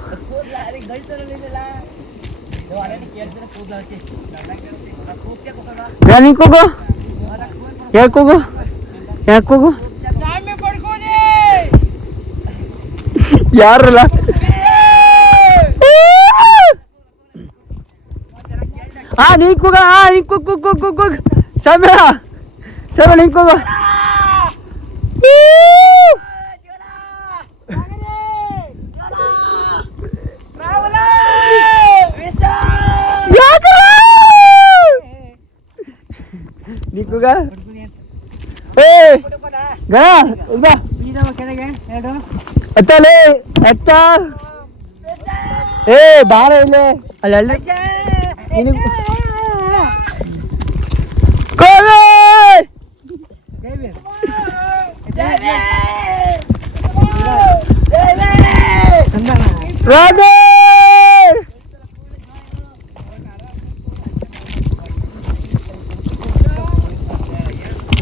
ನೀ ಕೂಗು ಯಾಕೆ ಕೂಗು ಯಾಕೆ ಕೂಗು ಯಾರಲ್ಲ ನೀ ಕೂಗ ನೀ ಕೂಗ ಸಮಯ ಸಮಯ ನೀ ಕೂಗ ನೀ ಕೂಗ ಅತ್ತಲೇ ಅತ್ತ ಏ ಬಾರ ಇಲ್ಲೇ ಅಲ್ಲ ಬ್ರದರ್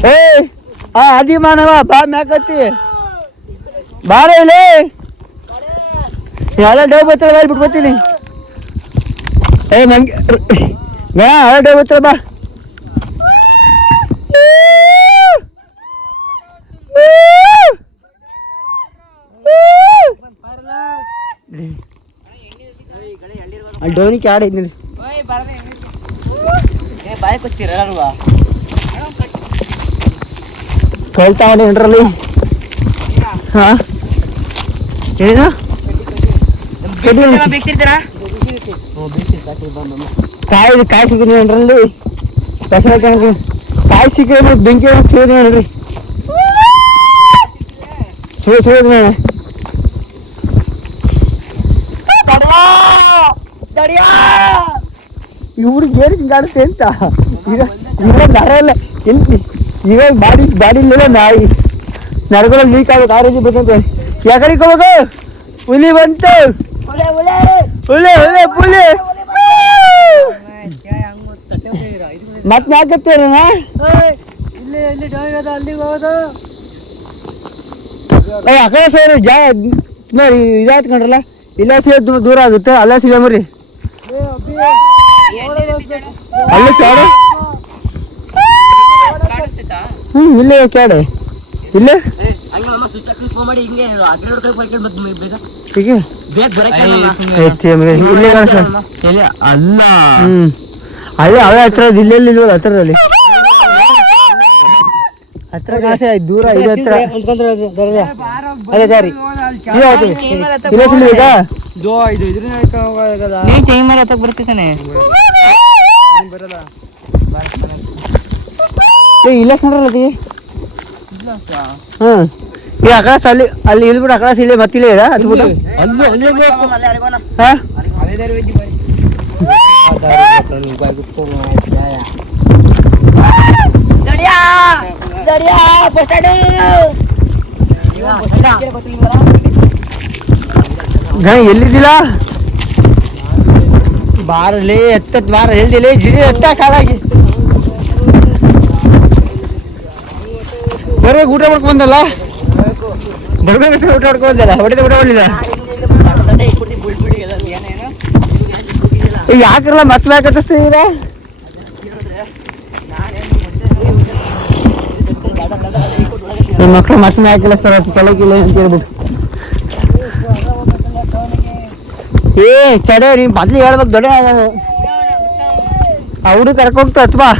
ಏ ಆದಿ ಮಾನವ ಬಾ ಮ್ಯಾಕತ್ತಿ ಬಾರ ಇಲ್ಲಿ ಎಲ್ಲ ಡವ್ ಬತ್ತಳ ಬಾಯ್ ಬಿಟ್ಕೊತೀನಿ ಏ ಮಂಗೆ ಗಣ ಎಲ್ಲ ಡವ್ ಬತ್ತಳ ಬಾ ಅಲ್ಲಿ ಡೋನಿಗೆ ಆಡ ಐತಿ ಬಾಯ್ ಕೊಚ್ಚಿರಲ್ವಾ ಕಳ್ತಾ ಹೊಡಿ ಹೆಂಡ್ರಲ್ಲಿ ಹಾ ಏನು ಬೇಕ್ಸಿರ್ತೀರಾ ಕಾಯಿ ಸಿಕ್ಕಿದ್ವಿ ಹೆಂಡ್ರಲ್ಲಿ ದಸರಾ ಕಾಯಿ ಸಿಕ್ಕಿದ್ರೆ ಬೆಂಕಿ ಚೂಡಿದ್ವಿ ನೋಡ್ರಿ ಚೂಡಿದ್ವಿ ಇವ್ರಿಗೆ ಏನು ಹಿಂಗಾಡುತ್ತೆ ಅಂತ ಈಗ ಈಗ ನರ ಎಲ್ಲ ಎಲ್ಲಿ ಈಗ ಬಾಡಿಲಿಲ್ಲ ನಾಯಿ ನರಗಳಲ್ಲಿ ಲೀಕ್ ಆಗುತ್ತೆ ಆರೋಗ್ಯ ಬೇಕಂತ ಯಾಕಡೆಗೆ ಹೋಗು ಹುಲಿ ಬಂತು ಹುಲಿ ಹುಲಿ ಮತ್ತೆ ಹಾಕತ್ತೇನ ಆ ಕಡೆ ಸರ್ ನೋಡಿ ಇದಾಯ್ತು ಕಂಡ್ರಲ್ಲ ಇಲ್ಲ ಸಿಗೋದು ದೂರ ಆಗುತ್ತೆ ಅಲ್ಲ ಸಿಗ ಮರಿ ಅಲ್ಲೇ ಕ್ಯಾಡೆ ಇಲ್ಲೇ ಕ್ಯಾಡೆ ಇಲ್ಲೇ ಅಲ್ಲ ಅಲ್ಲೇ ಅವೇ ಹತ್ರ ಇಲ್ಲೆಲ್ಲಿ ಇಲ್ವಲ್ಲ ಹತ್ರದಲ್ಲಿ ಹತ್ರ ಕಾಸೆ ಆಯ್ತು ದೂರ ಇದು ಹತ್ರ ಅದೇ ದಾರಿ ಇಲ್ಲ ನೋಡ್ರಲ್ಲ ಹ್ಮ್ ಈ ಅಕಳಾಸ್ ಅಲ್ಲಿ ಇಲ್ಬಿಟ್ಟು ಅಕಳಾಸ್ ಇಲ್ಲಿ ಮತ್ತಿಲ್ಲೇ ಇದೆ ಹತ್ಬಿಟ್ಟು ಎಲ್ಲಿದ್ದಿಲ್ಲ ಬಾರಲಿ ಎತ್ತ ಬಾರ ಎಲ್ದಿಲ್ಲ ಜಿಡಿ ಎತ್ತ ಕಾಲಾಗಿ ಬರ್ಬೇಕು ಊಟ ಮಾಡ್ಕೊ ಬಂದಲ್ಲ ಬರ್ಬೇಕು ಊಟ ಮಾಡ್ಕೊ ಬಂದಲ್ಲ ಹೊಡೆದ ಊಟ ಮಾಡಲಿಲ್ಲ ಈಗ ಯಾಕಿರಲ್ಲ ಮತ್ತೆ ಮ್ಯಾಕ್ ಹತ್ತಿಸ್ತೀರ ನಿಮ್ಮ ಮಕ್ಕಳು ಮತ್ತೆ ಮ್ಯಾಕಿಲ್ಲ ಸರ್ ತಲೆಗಿಲ್ಲ ಅಂತ ಹೇಳ್ಬೇಕು ಏ ಚಡೆ ನೀ ಮೊದ್ಲು ಹೇಳ್ಬೇಕು ದೊಡ್ಡ ಅವರು ಕರ್ಕೊಂಡ್ತು ಅಥವಾ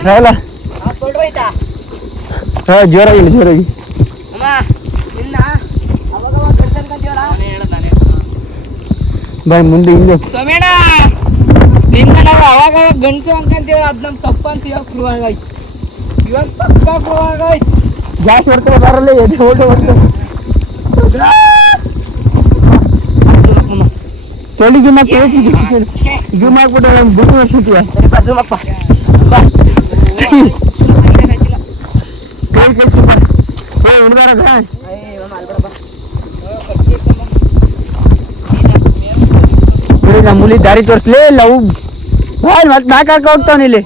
ರಾವಲ ಜೋರಾಗಿ ಬಾಯ್ ಮುಂದೆ ಹಿಂದೆ ಸಮೇಣ ನಿನ್ನ ನಾವು ಅವಾಗ ಗಂಡಸು ಅನ್ಕಂತೀವಿ ಅದ್ ನಮ್ ತಪ್ಪ ಅಂತ ಇವಾಗ ಪಕ್ಕ ಗ್ಯಾಸ್ ಹೊಡ್ತಾರೆ ಬರಲ್ಲ ಎದೆ ಓಟೆ ಹೊಡ್ತಾರೆ ತೊಳಿ ಜಿಮ್ ಜಿಮ್ ಹಾಕ್ಬಿಟ್ಟು ನಮ್ಮ ಬುಡಿ ವರ್ಷಿತೀಯ ಕೈ ಕಳ್ಸಿ ಹುಡುಗಾರದ ನಮ್ಮ ಮುಲಿ ದಾರಿ ತೋರಿಸ್ಲೇ ಇಲ್ಲ ಅವು ಬಾಯ್ ಮತ್ತೆ ಮ್ಯಾಕ್ ಹಾಕ ಹೋಗ್ತಾವ ಇಲ್ಲಿ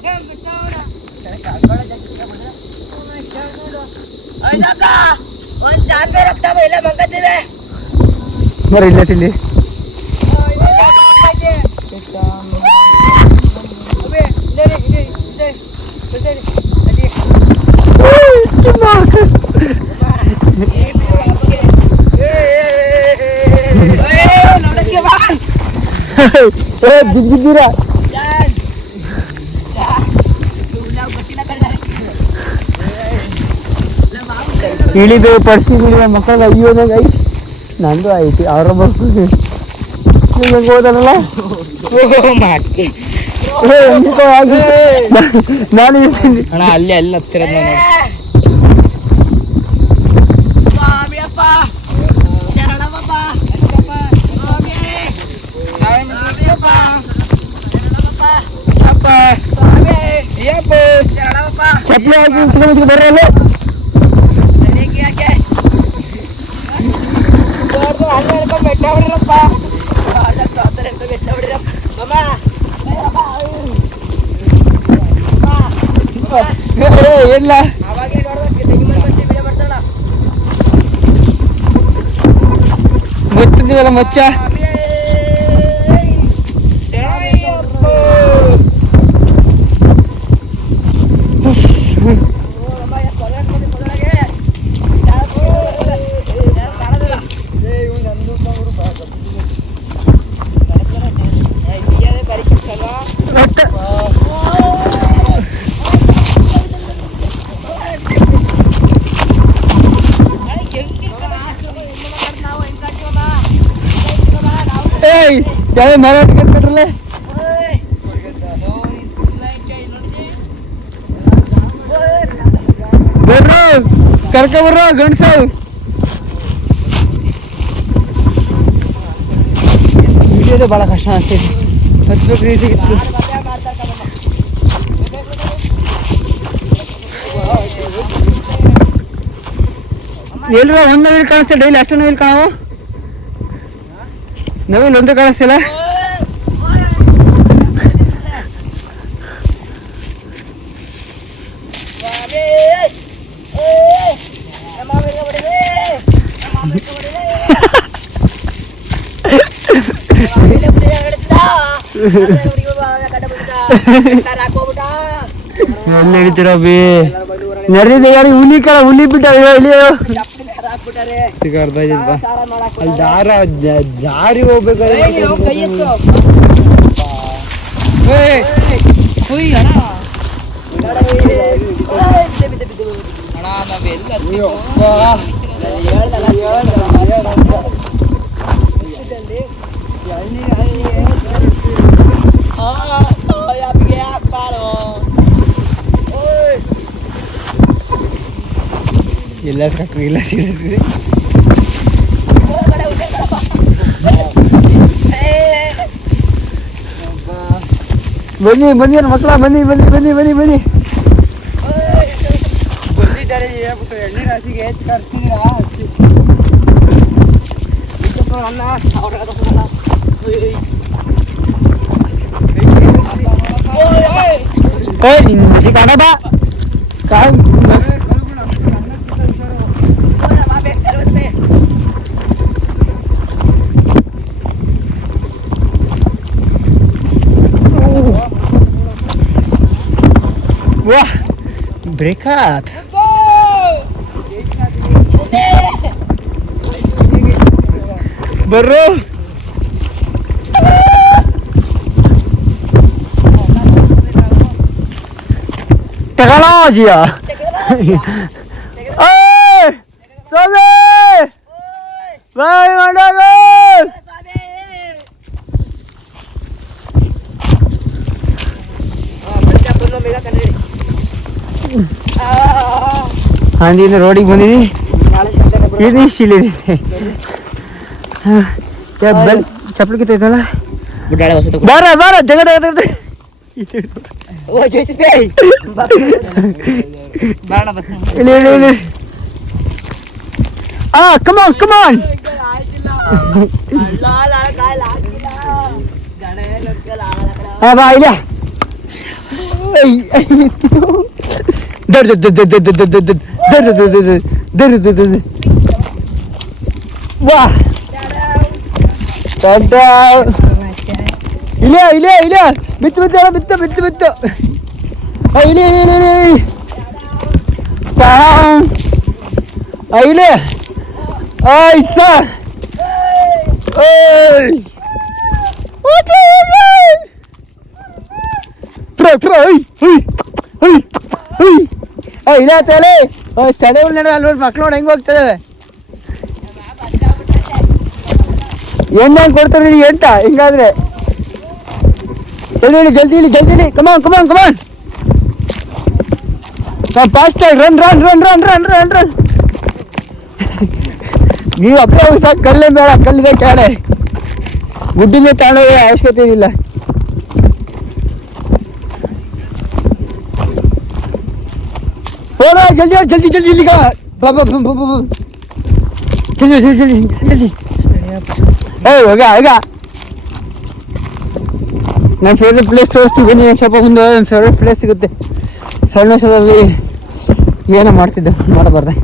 ಬರ್ರಿ ಇಲ್ಲ ತಿಲ್ಲಿ ಜಿಗ್ಗಿದ್ದೀರಾ ಇಳಿಬೇಕು ಪರ್ಸಿಗೆ ಇಳಿದ ಮಕ್ಕಳ ಅಯ್ಯೋದಾಗ ಐತಿ ನಂದು ಐತಿ ಅವ್ರ ಬರ್ತೀನಿ ಹೆಂಗೆ ಹೋದಲ್ಲ ನಾನು ಇರ್ತೀನಿ ಅಣ್ಣ ಅಲ್ಲಿ ಅಲ್ಲಿ ಹತ್ತಿರದ ಚಪ್ಪಲಿ ಹಾಕಿ ಬರಲ್ಲ ಅಲ್ಲಿ ಹೇಳ್ಕೊಂಡು ಬೆಟ್ಟ ಬಿಡ್ರಪ್ಪ. ಇಲ್ಲ ಅವಾಗೇ ನೋಡ್ಬೇಕು ತೆಗಿ ಮಾಡ್ಕೊಂಡು ವಿಡಿಯೋ ಮಾಡ್ತಾಳ. ಗೊತ್ತಿದ್ದೀವಲ್ಲ ಮಚ್ಚ. ಏಯ್ ಯಾವ ಮರ ಕಟ್ರಲ್ಲೇ ಬರ್ರು ಕರ್ಕ ಬರ್ರ ಗಂಡ್ಸ. ವಿಡಿಯೋದು ಭಾಳ ಕಷ್ಟ ಆಗ್ತೈತಿ, ಹತ್ಬೇಕು ರೀತಿಗಿತ್ತು. ಎಲ್ರ ಒಂದು ನವಿಲ್ ಕಾಣಿಸ್ತಾ, ಡೈಲಿ ಅಷ್ಟು ನವಿಲ್ ಕಾಣವು, ನವಿಲ್ ಒಂದು ಕಾಣಿಸ್ತಿಲ್ಲ. ನಡೀತೀರ ಬಿ ನರಿದ ಗಾಡಿ ಹುಲಿ ಕಳ ಹುಲಿ ಬಿಟ್ಟ ಇಲ್ಲಿ ಅರ್ಧ ಆಗಿಲ್ಪ ಅಲ್ಲಿ ದಾರ ಜಾರಿ ಹೋಗ್ಬೇಕಾದ್ರೆ ಇಲ್ಲ ಸಾಕು ಇಲ್ಲ ಸಿಡಿಸಿ ಬನ್ನಿ ಬನ್ನಿ ಮಕ್ಕಳ ಬನ್ನಿ ಬನ್ನಿ ಬನ್ನಿ ಬನ್ನಿ ಬನ್ನಿ ಬಂದಿದ್ದಾರೆ ಹೇಳ್ಬಿಟ್ಟು ಎಣ್ಣೆ ರಾಸಿಗೆ ಕರ್ಸಿದ್ದೀರಾ ಅನ್ನ ಬಾ ಕಾಯ್ Wah, break up. Bro. Teknologi ya. Oi, Sabe. Bye, Mandago. ಹಾಂದಿನ ರೋಡಿಗೆ ಬಂದಿದ್ದೀನಿ. ಇದು ಇಷ್ಟಿಲ್ಲಿದೆ ಚಪ್ಪಲಿ ಕಿತ್ತೈತಲ್ಲ. ಬಾರ ಬಾರ ತೆಗ ತೆಗ ಇಲ್ಲಿ ಕಮಾನ್ ಕಮಾನ್ ಬಾ ಇಲ್ಲ ಇಲ್ಲ ಇಲ್ಲ ಇಲ್ಲ ಬಿತ್ತು ಬಿತ್ತು ಬಿತ್ತು ಬಿತ್ತು ಬಿತ್ತು ಇಲ್ಲ ಇಲ್ಲ ಇಲ್ಲ ಐಸ ಇಲ್ಲ ತಲೆ ಸೆಲೆ ಉಳ್ಳ ಅಲ್ಲಿ ಮಕ್ಳು ನೋಡಿ ಹೆಂಗ್ ಹೋಗ್ತದೆ ಎಣ್ಣೆ ಕೊಡ್ತಾರೆ ಎಂತ ಹಿಂಗಾದ್ರೆ ಜಲ್ದಿ ಜಲ್ದಿ ಇಲ್ಲಿ ಜಲ್ದಿ ಇಲ್ಲಿ ಕಮಾನ್ ಕಮಾನ್ ಕಮಾನ್ ಫಾಸ್ಟ್ ಆಗಿ run run run run run run run ನೀವು ಅಪ್ಪ ಸಾಕು ಕಲ್ಲೇ ಬೇಡ ಕಲ್ಲಿದೆ ಕೆಳಗಡೆ ಗುಡ್ಡಿ ಮೇಲೆ ತಗೊಂಡೋಗಿ ಅವಶ್ಯಕತೆ ಇಲ್ಲ ಹೋರ ಜಲ್ದಿ ಜಲ್ದಿ ಜಲ್ದಿ ಇಲ್ಲಿಗ ಬಾಬಾ ಜಲ್ದಿ ಜಲ್ದಿ ಜಲ್ದಿ ಜಲ್ದಿ ಹೋಗ ಆಗ ನನ್ನ ಫೇವ್ರೆಟ್ ಪ್ಲೇಸ್ ತೋರಿಸ್ತೀವಿ ಬನ್ನಿ. ಸ್ವಲ್ಪ ಮುಂದೆ ನನ್ನ ಫೇವ್ರೆಟ್ ಪ್ಲೇಸ್ ಸಿಗುತ್ತೆ. ಸಣ್ಣಸರಲ್ಲಿ ಏನೋ ಮಾಡ್ತಿದ್ದೆ ಮಾಡಬಾರ್ದೆ.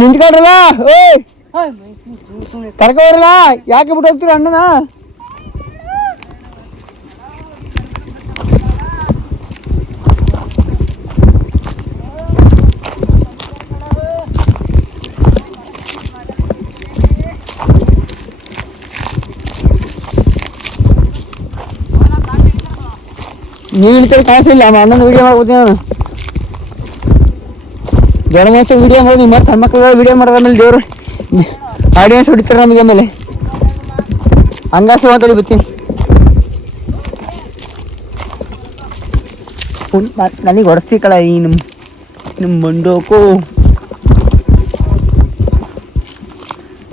ನಿಂತ್ಕೊಡ್ರಲ್ಲ ಕರ್ಕೊಬರಲ್ಲ. ಯಾಕೆ ಬಿಟ್ಟು ಹೋಗ್ತೀರ ಅಣ್ಣನ? ನೀವು ಇಳ್ತಾರೆ ಕಾಣಿಸಿಲ್ಲ. ಅಣ್ಣನ ವಿಡಿಯೋ ಮಾಡ್ಬೋದು. ನಾನು ದೊಡ್ಡ ಮನುಷ್ಯ ವಿಡಿಯೋ ಮಾಡೋದು. ನಿಮ್ಮ ಸಣ್ಣ ಮಕ್ಕಳು ವಿಡಿಯೋ ಮಾಡೋದು. ಆಮೇಲೆ ದೇವರು ಆಡಿಯನ್ಸ್ ಹೊಡಿತಾರೆ ನಮಗೆ. ಆಮೇಲೆ ಹಂಗಾಸಿ ಮಾತಾಡಿ ಬರ್ತೀನಿ. ನನಗೆ ಹೊಡೆಸ್ತಿ ಕಳ ಈ ನಿಮ್ಮ ಮಂಡೋಕು.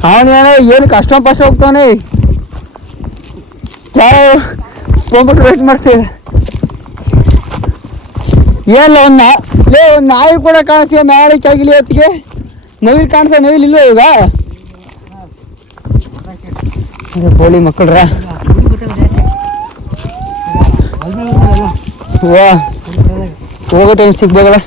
ಅವನೇನ ಏನು ಕಷ್ಟ ಪಷ್ಟ ಹೋಗ್ತಾನೆ. ಹೋಗ್ಬಿಟ್ಟು ವೇಸ್ಟ್ ಮಾಡ್ತೀವಿ. ಏನಿಲ್ಲ ಒಂದು ನಾಯಿ ಕೂಡ ಕಾಣಿಸ್ತೀವಿ. ನಾಳೆ ಆಗಿಲಿ ಹೊತ್ತಿಗೆ ನವಿಲ್ ಕಾಣಿಸ. ನವಿಲ್ ಇಲ್ವ ಈಗ? ಕೋಳಿ ಮಕ್ಕಳ್ರ ಹೋಗೋ ಟೈಮ್ ಸಿಗ್ಬೋದಲ್ಲ.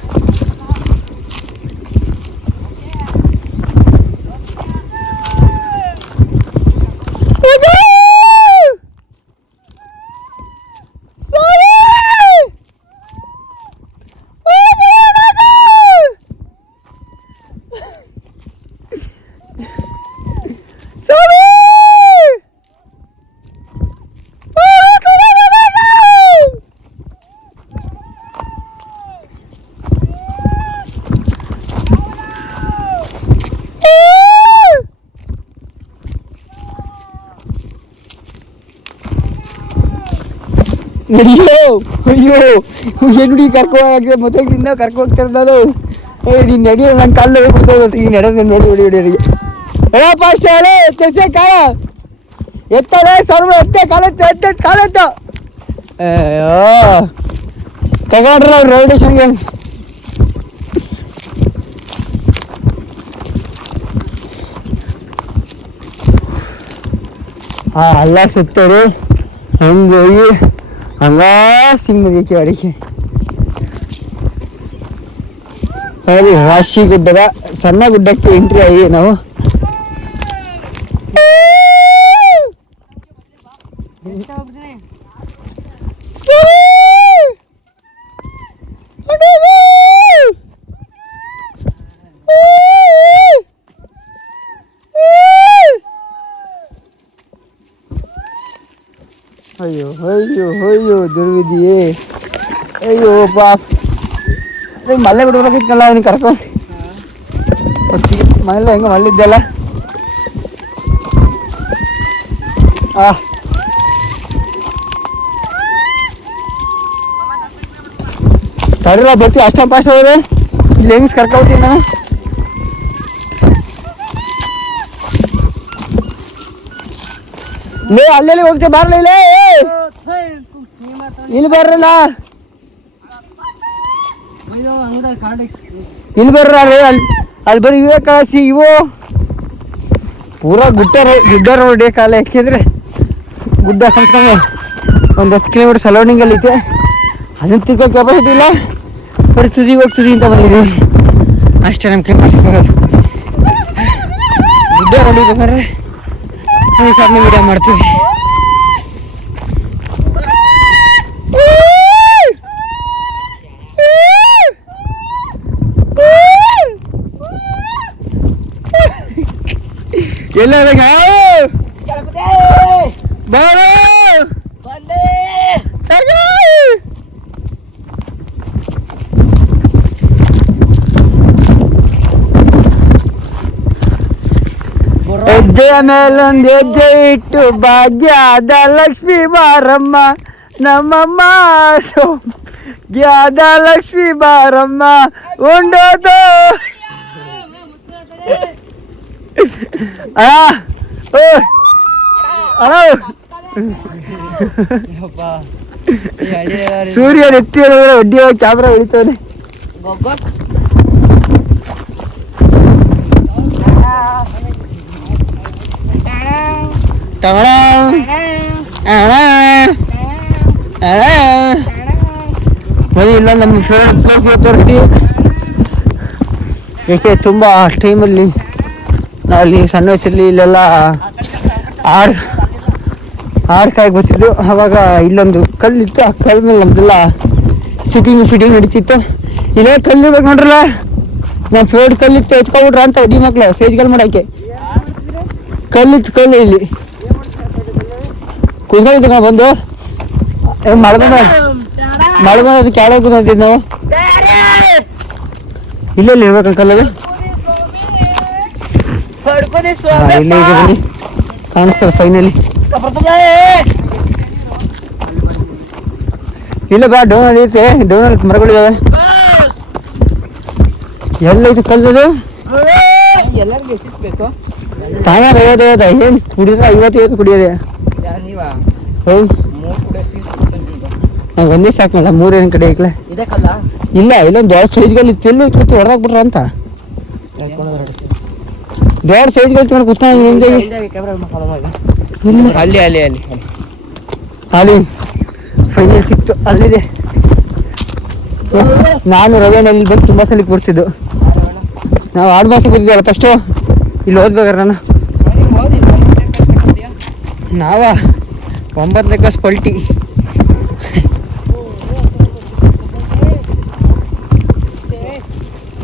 ಅಯ್ಯೋ ಎನ್ನುಡಿ ಕರ್ಕೋಗಿ ಮದುವೆಗಿಂದ ಕರ್ಕೊ ಹೋಗ್ತಾರೆ. ನಾನು ನೀನು ನಡಿ ನನ್ನ ಕಾಲ ಕೂತೋದು. ಈಗ ನಡೆದ ನೋಡಿ ಹೊಡಿಯೋರಿಗೆ ಹೇಳಪ್ಪ ಅಷ್ಟೇ. ಹೇಳಿ ಎತ್ತೆ ಕಾಲ ಎತ್ತಲೆ ಸರ್ವ ಎತ್ತೆ ಕಾಲತ್ತು ಎತ್ತೆ ಕಾಲತ್ತು. ಅಯ್ಯೋ ಕಗಾಡ್ರಲ್ಲ ಅವ್ರು ರೈಲ್ವೆ ಸ್ಟೇಷನ್ಗೆ. ಅಲ್ಲ ಸುತ್ತರು ಹಂಗೋಗಿ ಹಂಗ ಸಿಂಗಕ್ಕೆ ಅಡಿಕೆ ಅಲ್ಲಿ ರಾಶಿ ಗುಡ್ಡದ ಸಣ್ಣ ಗುಡ್ಡಕ್ಕೆ ಎಂಟ್ರಿ ಆಗಿ ನಾವು ಅಯ್ಯೋ ಅಯ್ಯೋ ಅಯ್ಯೋ ದುರ್ವಿಧಿಯೇ. ಅಯ್ಯೋ ಪಾಪ್ ಮಲ್ಲೆ ಬಿಡ್ಬೇಕಿತ್ತಲ್ಲ ಅವನಿಗೆ ಕರ್ಕೊಂಡು. ಒಟ್ಟಿಗೆ ಮನೇಲಿ ಹೆಂಗೆ ಮಲ್ಲಿದ್ದೆಲ್ಲ. ತಡಿರ ಬರ್ತೀವಿ. ಅಷ್ಟ ಪಾಶ ಹೋದ್ರೆ ಇಲ್ಲಿ ಹೆಂಗ್ಸ್ ಕರ್ಕೊಳ್ತೀನಿ ನಾನು. ಲೇ ಅಲ್ಲೆಲ್ಲಿ ಹೋಗ್ತೇವೆ ಬಾರಲ್ಲ. ಇಲ್ಲೇ ಇಲ್ಲಿ ಬರ್ರಲ್ಲ. ಇಲ್ಲಿ ಬರ್ರ ಅಲ್ಲಿ ಬರೀ ಇವೇ ಕಳಿಸಿ. ಇವು ಪೂರಾ ಗುಡ್ಡ ರೋಡ್ ಕಾಲ ಯಾಕೆಂದ್ರೆ ಗುಡ್ಡ ಕನ್ಸ್ಕೊಂಡು ಒಂದು 10 ಕಿಲೋಮೀಟರ್ ಸರೌಂಡಿಂಗಲ್ಲಿ ಐತೆ. ಅದನ್ನು ತಿರ್ಗೋ ಕೆಪಾಸಿಟಿ ಇಲ್ಲ. ಬರೀ ತುದಿ ಹೋಗ್ತದೆ ಅಂತ ಬಂದಿದ್ದೀವಿ ಅಷ್ಟೇ. ನಮ್ಮ ಕೈ ಮಾಡ್ಸೋಕ್ಕಾಗೋದು. ಗುಡ್ಡ ರೋಡ್ ಬೇಕಾದ್ರೆ ಸಣ್ಣ ವಿಡಿಯೋ ಮಾಡ್ತೀವಿ. ಎಲ್ಲ ಹೆಜ್ಜೆಯ ಮೇಲೊಂದು ಹೆಜ್ಜೆ ಇಟ್ಟು ಭಾಗ್ಯದ ಲಕ್ಷ್ಮೀ ಬಾರಮ್ಮ ನಮ್ಮಮ್ಮ ಸೌಭಾಗ್ಯದ ಲಕ್ಷ್ಮೀ ಬಾರಮ್ಮ ಉಂಡೋದು. ಸೂರ್ಯ ಎತ್ತಿ ಒಡ್ಡಿ ಕ್ಯಾಮ್ರಾ ಹೊಡಿತಾನೆ. ಟವಳ ಬರೀ ಇಲ್ಲ ನಮ್ಮ ಫೇವ್ರೆಟ್ ಪ್ಲೇಸ್ ತೋರಿಸಿ. ಏಕೆ ತುಂಬ ಟೈಮಲ್ಲಿ ನಾವಲ್ಲಿ ಸಣ್ಣ ವಯಸ್ಸಲ್ಲಿ ಇಲ್ಲೆಲ್ಲ ಆಡ್ ಕಾಯಿ ಬರ್ತಿದ್ದು. ಆವಾಗ ಇಲ್ಲೊಂದು ಕಲ್ಲಿತ್ತು, ಆ ಕಲ್ಲು ಮೇಲೆ ನಮ್ದೆಲ್ಲ ಫಿಟ್ಟಿಂಗ್ ನಡೀತಿತ್ತು. ಇಲ್ಲೇ ಕಲ್ಲಿರ್ಬೇಕು ನೋಡ್ರಲ್ಲ, ನನ್ನ ಫೇವ್ರೆಟ್ ಕಲ್ಲಿತ್ತು, ಎತ್ಕೊಬಿಟ್ರ ಅಂತ ಅಡಿ ಮಕ್ಳು ಸೇಜ್ ಕಲ್ಲು ಮಾಡೋಕ್ಕೆ. ಕಲ್ಲಿತ್ತು, ಕಲ್ಲು ಇಲ್ಲಿ ಕುತ್ಕೊಂಡಿದ್ದು ನಾವು ಬಂದು ಮಳೆ ಬಂದ ಕೆಳಗೆ ಕೂತಿದ್ದು ನಾವು. ಇಲ್ಲೆಲ್ಲಿ ಇರ್ಬೇಕು ಕಲ್ಲದು. ಇಲ್ಲಿ ಈಗ ಬನ್ನಿ ಕಾಣಿಸ್ತಾರೆ ಫೈನಲಿ. ಇಲ್ಲ ಬಾ, ಡೌನಲ್ಲಿ ಐತೆ, ಡೌನಲ್ಲಿ ಮರಗಳಿದಾವೆ. ಎಲ್ಲೈತೆ ಕಲ್ಲದು. ಎಲ್ಲರಿಗೂ ಎಷ್ಟಿಸ್ಬೇಕು? ತಾನೇ 50 ಏನು ಕುಡಿದ್ರೆ 50 ಕುಡಿಯೋದೆ. ಹೌದು, ನಂಗೆ ಒಂದೇ ಸಾಕಲ್ಲ, 3 ಕಡೆ ಐಕ್ಲ. ಇಲ್ಲ ಇಲ್ಲೊಂದು ದೊಡ್ಡ ಸೈಜ್ಗಲ್ಲಿ ಇತ್ತು, ಎಲ್ಲೂ ಇತ್ತು ಹೊಡೆದಾಕ್ಬಿಟ್ರ ಅಂತ. ದೊಡ್ಡ ಸೈಜ್ಗಳು ತಗೊಂಡು ಕುತ್ಕೊಂಡು ನಿಮ್ದೆ ಅಲ್ಲಿ ಫೈನಲ್ ಸಿಕ್ತು. ಅಲ್ಲಿದೆ. ನಾನು ರವೇನಲ್ಲಿ ಬಂದು ತುಂಬ ಸಲ ಕೊಡ್ತಿದ್ದು. ನಾವು ಆಡ್ಮಾಸಕ್ಕೆ ಬಂದಿದ್ದೀವಲ್ಲ ಫಸ್ಟು, ಇಲ್ಲಿ ಓದ್ಬೇಕಾರೆ ನಾನು ನಾವ 9ನೇ ಕ್ಲಾಸ್ ಪಲ್ಟಿ.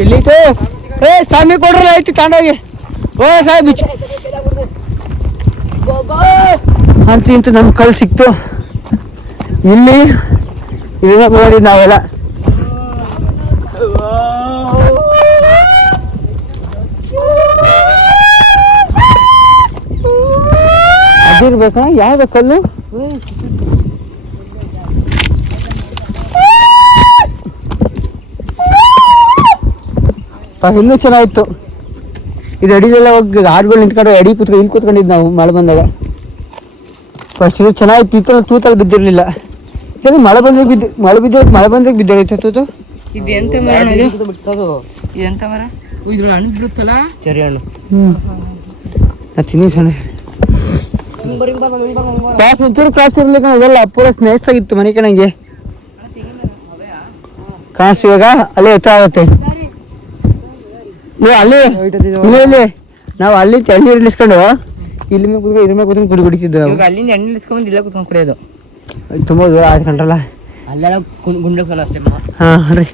ಎಲ್ಲಿತ್ತು? ಸ್ವಾಮಿ ಕೊಡ್ರಲ್ಲ, ಐತಿ ತಗೊಂಡೋಗಿ. ಓ ಸಾಹೇಬ್ ಅಂತ ಇಂತ ನಮ್ಗೆ ಕಲ್ ಸಿಕ್ತು. ಇಲ್ಲಿ ಇದನ್ನ ಹೋಗಿ ನಾವೆಲ್ಲ ಅದಿರ್ಬೇಕಣ. ಯಾವ್ದು ಕಲ್ಲು? ಇನ್ನೂ ಚೆನ್ನಾಗಿತ್ತು. ಇದು ಅಡಿಲೆಲ್ಲ ಹೋಗಿ ಹಾಡುಗಳು ನಿಂತ್ಕೊಂಡು ಅಡಿ ಇಲ್ಲಿ ಕೂತ್ಕೊಂಡಿದ್ದು ನಾವು ಮಳೆ ಬಂದಾಗ. ಫಸ್ಟ್ ಇದು ಚೆನ್ನಾಗಿತ್ತು, ಇತ್ತು ತೂತಲ್ಲಿ ಬಿದ್ದಿರಲಿಲ್ಲ. ಇದು ಮಳೆ ಬಂದಾಗ ಬಿದ್ದಿರೈತೆ ತೂತು. ಇದು ಎಂತ ಮರ? ಇದೆಂತ ಮರ? ಇದ್ರ ಹಣ್ಣು ಬಿಡುತ್ತಲ್ಲ, ಚೆರಿ ಹಣ್ಣು. ತಿನ್ನು ಚೆನ್ನಾಗಿ ಒಂಚೂರು ಕ್ರಾಸ್ ಇರ್ಲಿಕ್ಕ. ಇದೆಲ್ಲ ಪೂರ ಸ್ನೇಹಿತ ಆಗಿತ್ತು ಮನೆ ಕಣಂಗೆ ಕಾಣಿಸ್ತು. ಇವಾಗ ಅಲ್ಲೇ ಎತ್ತರ ಆಗತ್ತೆ. ನೀವು ಅಲ್ಲಿ ಇಲ್ಲಿ ನಾವು ಅಲ್ಲಿ ಚಳಿ ಇಳಿಸ್ಕೊಂಡು ಇಲ್ಲಿ ಮೇಲೆ ಕೂತ್ಕೊಂಡು ಇದ್ರ ಮೇಲೆ ಕೂತ್ಕೊಂಡು ಕುಡಿ ಕುಡಿತಿದ್ದು ನಾವು. ಅಲ್ಲಿಂದ ಎಣ್ಣೆ ಇಳಿಸ್ಕೊಂಡು ಇಲ್ಲ ಕೂತ್ಕೊಂಡು ಕುಡಿಯೋದು. ತುಂಬ ದೂರ ಆಯ್ಕೊಂಡ್ರಲ್ಲ ಅಲ್ಲೆಲ್ಲ ಗುಂಡಕ್ಕಲ್ಲ ಅಷ್ಟೇ. ಹಾಂ ರೀ,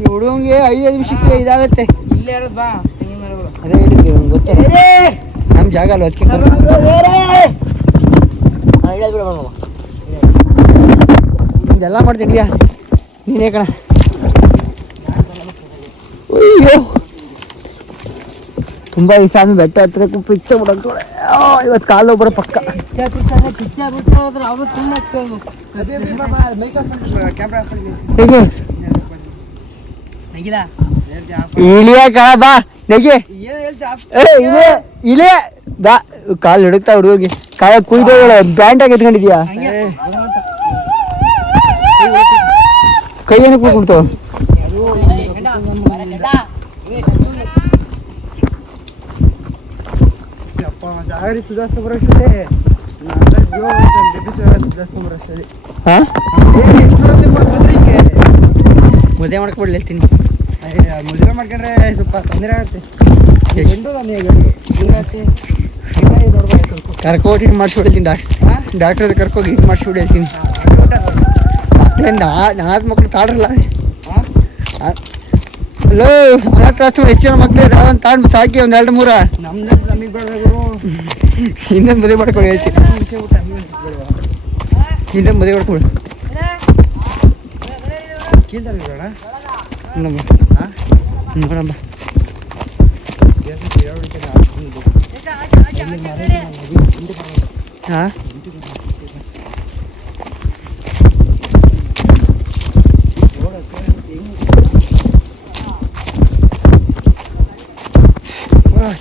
ಈ ಹುಡುಗಂಗೆ 5 ನಿಮಿಷಕ್ಕೆ ಇದಾಗತ್ತೆ. ಇಲ್ಲೇ ಇರೋದು ಬಾ, ತೆಂಗಿನ ಮರಗಳು. ಅದೇ ಹೇಳಿದ್ವಿ, ನಮ್ಗೆ ಗೊತ್ತಿಲ್ಲ, ನಮ್ಮ ಜಾಗ ಅಲ್ಲ ಅದಕ್ಕೆ. ಇದೆಲ್ಲ ಮಾಡ್ತಿದ್ಯಾ ನೀನೇ ಕಣ. ಅಯ್ಯೋ ತುಂಬ ದಿವಸ ಆದ್ಮೇಲೆ ಬೆಟ್ಟ ಹತ್ರಕ್ಕೂ ಪಿಚ್ಚ ಬಿಡೋದು. ಇವತ್ತು ಕಾಲು ಬರೋ ಪಕ್ಕ. ಹೇಗೆ ಇಳಿಯ ಕಣ ಬಾ ನೆಗೆ. ಇಳಿಯ ಬಾ, ಕಾಲು ಹಿಡುಕ್ತಾ ಹುಡುಗಿ ಕಾಲ ಕುಯ್ದು ಬ್ಯಾಂಟಾಗಿ ಎತ್ಕೊಂಡಿದ್ಯಾ? ಕೈ ಏನಕ್ಕೆ ಕೂಡ್ತು? ಸುಧಾರಿಸ್ತಾ ಬರೋಷ್ಟೇ ಮದುವೆ ಮಾಡ್ಕೊಬಿಡ್ಲಿ ಹೇಳ್ತೀನಿ. ಮದುವೆ ಮಾಡ್ಕೊಂಡ್ರೆ ಸ್ವಲ್ಪ ತೊಂದರೆ ಆಗುತ್ತೆ. ಕರ್ಕೋಗಿ ಇದು ಮಾಡಿಸ್ಬಿಡ್ತೀನಿ. ಡಾಕ್ಟರ್ ಕರ್ಕೋಗಿ ಇದು ಮಾಡಿಸ್ಬಿಡಿ ಹೇಳ್ತೀನಿ. ನಾಲ್ಕು ಮಕ್ಳು ತಾಡ್ರಲ್ಲ. ಹಲೋ, 4 ಹೆಚ್ಚಿನ ಮಕ್ಳು ಒಂದು ತಾಂಡು ಸಾಕಿ 1 2 3 ನಮಗೆ ಬೇಡಬೇಕು. ಇನ್ನೊಂದು ಮದುವೆ ಮಾಡ್ಕೊಂಡು ಹೇಳ್ತೀನಿ. ಇನ್ನೊಂದು ಮದುವೆ ಮಾಡ್ಕೊಡು. ಕೇಳ್ತಾರೆ ಬೇಡ ನೋಡಮ್ಮ. ನೋಡಮ್ಮ ಹಾಂ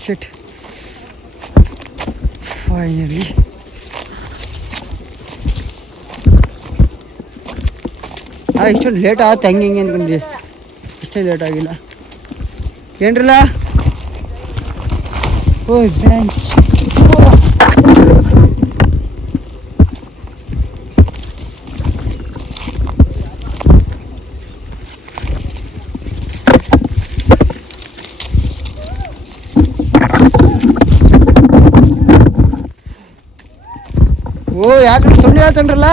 ಶಿಟ್ ಫೈನಲಿ ಇಷ್ಟೊಂದು ಲೇಟ್ ಆಗುತ್ತೆ. ಹಂಗೆ ಹಿಂಗೆ ಅಂದ್ಕೊಂಡಿದ್ದೆ, ಇಷ್ಟೇ ಲೇಟ್ ಆಗಿಲ್ಲ ಏನ್ರಲ್ಲ. ಓಯ್ ಬೆಂಚ್. ಓ ಯಾಕೆ ಸುಳ್ಳು ಹೇಳ್ತನ್ರಲ್ಲ.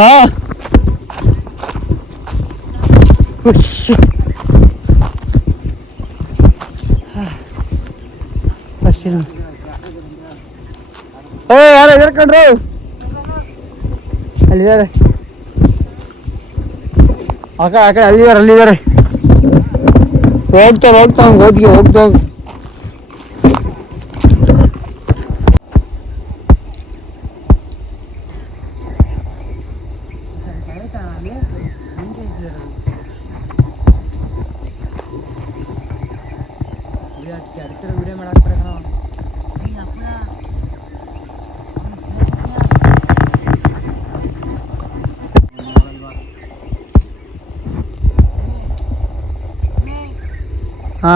ಹಾ ಓ ಯಾರು ಎದ್ರಕೊಂಡ್ರು ಅಲ್ಲಿದ್ದಾರೆ. ಆ ಕಡೆ ಅಲ್ಲಿದ್ದಾರೆ. ಹೋಗ್ತಾವ ಹೋಗ್ತಾವ. ವಿಡಿಯೋ ಮಾಡಕ್ ಬರಕಣ. ಹಾ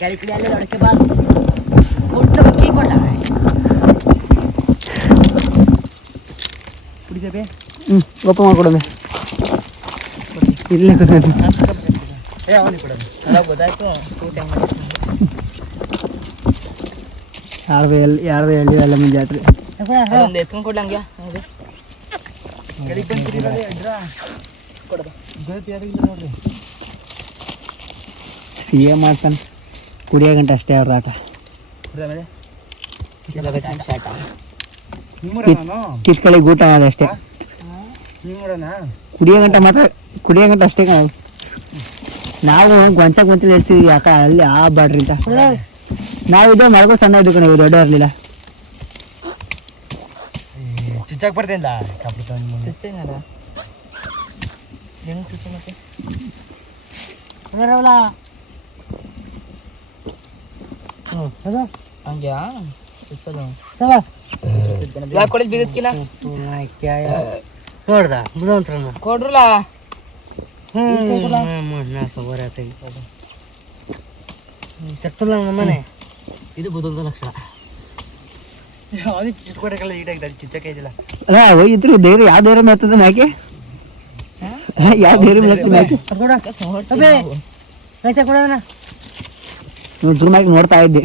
ಕೆಳಕಿಳಿಯಲ್ಲೇ ನೋಡಕ್ಕೆ ಬಾ. ಕೊಟ್ಟು ಕೀ ಕೊಡ ಕುಡಿದೇವೆ. ಓಪನ್ ಮಾಡ್ಕೊಡೋದು ಇಲ್ಲೇ ಕೊಡೋದು. ಗೊತ್ತಾಯ್ತು. ಯಾರ್ದು ಹೇಳಿ ಎಲ್ಲ ಮುಂದೆ ಜಾತ್ರೆ ಒಂದು ಎತ್ಕೊಂಡು ಕೊಡ್ಲಂಗೆ ನೋಡ್ರಿ. ಏನ್ ಮಾಡ್ತಾನೆ ಕುಡಿಯೋ ಗಂಟೆ ಅಷ್ಟೇ ಅವ್ರ ಆಟ. ಕಿತ್ಕಳಿ ಊಟ ಮಾಡೋದು ಅಷ್ಟೇ. ಕುಡಿಯೋ ಗಂಟೆ ಅಷ್ಟೇ ಕಣ. ನಾವು ಗೊಂಚ ಹೇಳ್ತೀವಿ ಯಾಕ ಅಲ್ಲಿ ಆ ಬಾಡ್ರಿ ಅಂತ. ನಾವು ಇದೇ ಮಾಡ್ಕೊಂಡು ಸಣ್ಣ ಇದ್ದು ಕಣ, ದೊಡ್ಡ ಇರಲಿಲ್ಲ. ಚುಚ್ಚಾಕ್ ಬರ್ತಿಲ್ಲ ಹಂಗ್ಯಾ ಯಾಕೆ ಕೊಡಿದ್ ಬಿಗದ್ಕಿಲ್ಲ ನೋಡ್ದ ಬುಧವಂತರ ಕೊಡ್ರಲ್ಲ. ಚಟ್ಟಲ್ಲ ನಮ್ಮನೆ. ಇದು ಬುಧದ ಲಕ್ಷಣ. ಚುಚ್ಚಕ್ಕೆ ಇದಿಲ್ಲ. ಅಲ್ಲ ಇದ್ರು ಧೈರ್ಯ ಯಾವ ಧೈರ್ಯ ಮೇರ್ತದ ಮ್ಯಾಕೆ, ಯಾವ ಧೈರ್ಯ ಮೇರ್ತದ ಮ್ಯಾಕೆ. ಜೂಮ್ ಹಾಕಿ ನೋಡ್ತಾ ಇದ್ದೆ.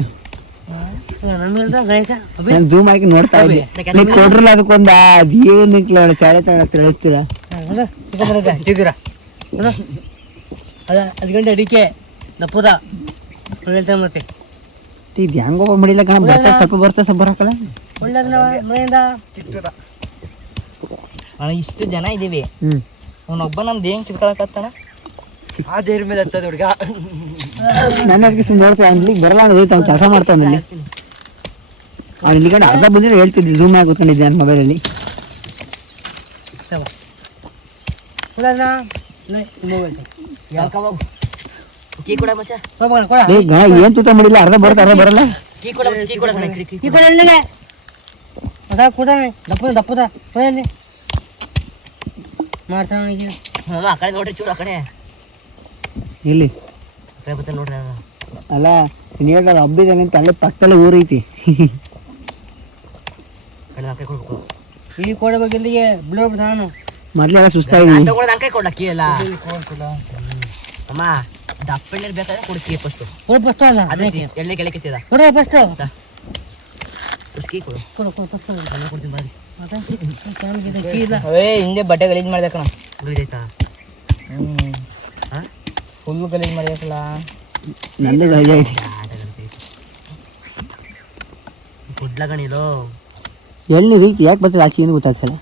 ನಾನು ಜೂಮ್ ಹಾಕಿ ನೋಡ್ತಾ ಇದ್ದೆ. ನೀವು ಕೊಡ್ರಲ್ಲ ಅದಕ್ಕೊಂದು ಅದೇನು ಶಾಲೆ ತಿಳಿಸ್ತೀರ. ಅದು ಗಂಟೆ ಅಡಿಕೆ ದಪ್ಪದ ಮತ್ತೆ ಇದು ಹೆಂಗೋ ಮಾಡಿಲ್ಲ ಕಣ. ಬರ್ತಾ ಸ್ವಲ್ಪ ಬರಕಲ್ಲ. ಇಷ್ಟು ಜನ ಇದೀವಿ, ಅವನೊಬ್ಬ ನಮ್ದು ಹೆಂಗ್ ಚಿತ್ಕೊಳಕತ್ತಾನ. ಆ ದೇವ್ರ ಮೇಲೆ ಹತ್ತದ ಹುಡುಗ ನನ್ನ ನೋಡ್ತಾ ಇಲ್ಲಿಗೆ ಬರಲ್ಲ ಅಂದ್ರೆ ಹೋಯ್ತು. ಅವ್ನು ಕೆಲಸ ಮಾಡ್ತಾನೆ ಅಲ್ಲಿ. ಅವ್ನು ಇಲ್ಲಿ ಕಡೆ ಅರ್ಧ ಬಂದಿದ್ರೆ ಹೇಳ್ತಿದ್ದೆ. ಜೂಮ್ ಆಗಿ ಕೂತ್ಕೊಂಡಿದ್ದೆ ನನ್ನ ಮೊಬೈಲಲ್ಲಿ. ಏನ್ ತೂತ ಮಾಡಿಲ್ಲ. ಅರ್ಧ ಬರುತ್ತೆ ಅರ್ಧ ಬರಲ್ಲ. ದಪ್ಪದ ಮಾಡ್ತಾನೆ ನೋಡ್ರಿ ಚೂರು ಆ ಕಡೆ ಇಲ್ಲಿ ನೋಡ್ರಿ. ಅಲ್ಲ ನೀನು ಹಬ್ಬಿದ್ದಾನೆ ಅಂತ ಅಲ್ಲೇ ಪಕ್ಕದಲ್ಲೇ ಊರೈತಿ. ಈ ಕೋಡೆ ಬಗ್ಗೆ ಇಲ್ಲಿಗೆ ಬಿಡೋಬಿಡ. ನಾನು ಮೊದ್ಲೆಲ್ಲ ಸುಸ್ತಾಗಿದ್ದೀನಿ. ಅಂಕೈ ಕೊಡ್ಲಕ್ಕಿ ಎಲ್ಲ ಅಮ್ಮ ದಪ್ಪಣ್ಣೀರು ಬೇಕಾದ್ರೆ ಕೊಡ್ತೀವಿ ಫಸ್ಟ್. ಫಸ್ಟ್ ಅಲ್ಲ ಎಣ್ಣೆ ಕೆಳಕ್ಕೆ ಸೇದ ಕೊಡ ಫಸ್ಟ್ ಕೀ ಕೊಡು. ಕೊಡ್ತೀನಿ ಬಾರಿ. ಅವೇ ಹಿಂದೆ ಬಟ್ಟೆ ಗಲೀಜ್ ಮಾಡ್ಬೇಕಣ. ಗಲೀಜಾಯ್ತಾ? ಫುಲ್ ಗಲೀಜ್ ಮಾಡ್ಬೇಕಲ್ಲ. ನಂದು ಗಲೀಜಾಯ್ತು. ಕೊಡ್ಲ ಗಣಿಲು ಎಳ್ನೀರು ಐತಿ ಯಾಕೆ ಬರ್ತಾರೆ ಆಚೆ ಏನು ಗೊತ್ತಾಗ್ತಲ್ಲ.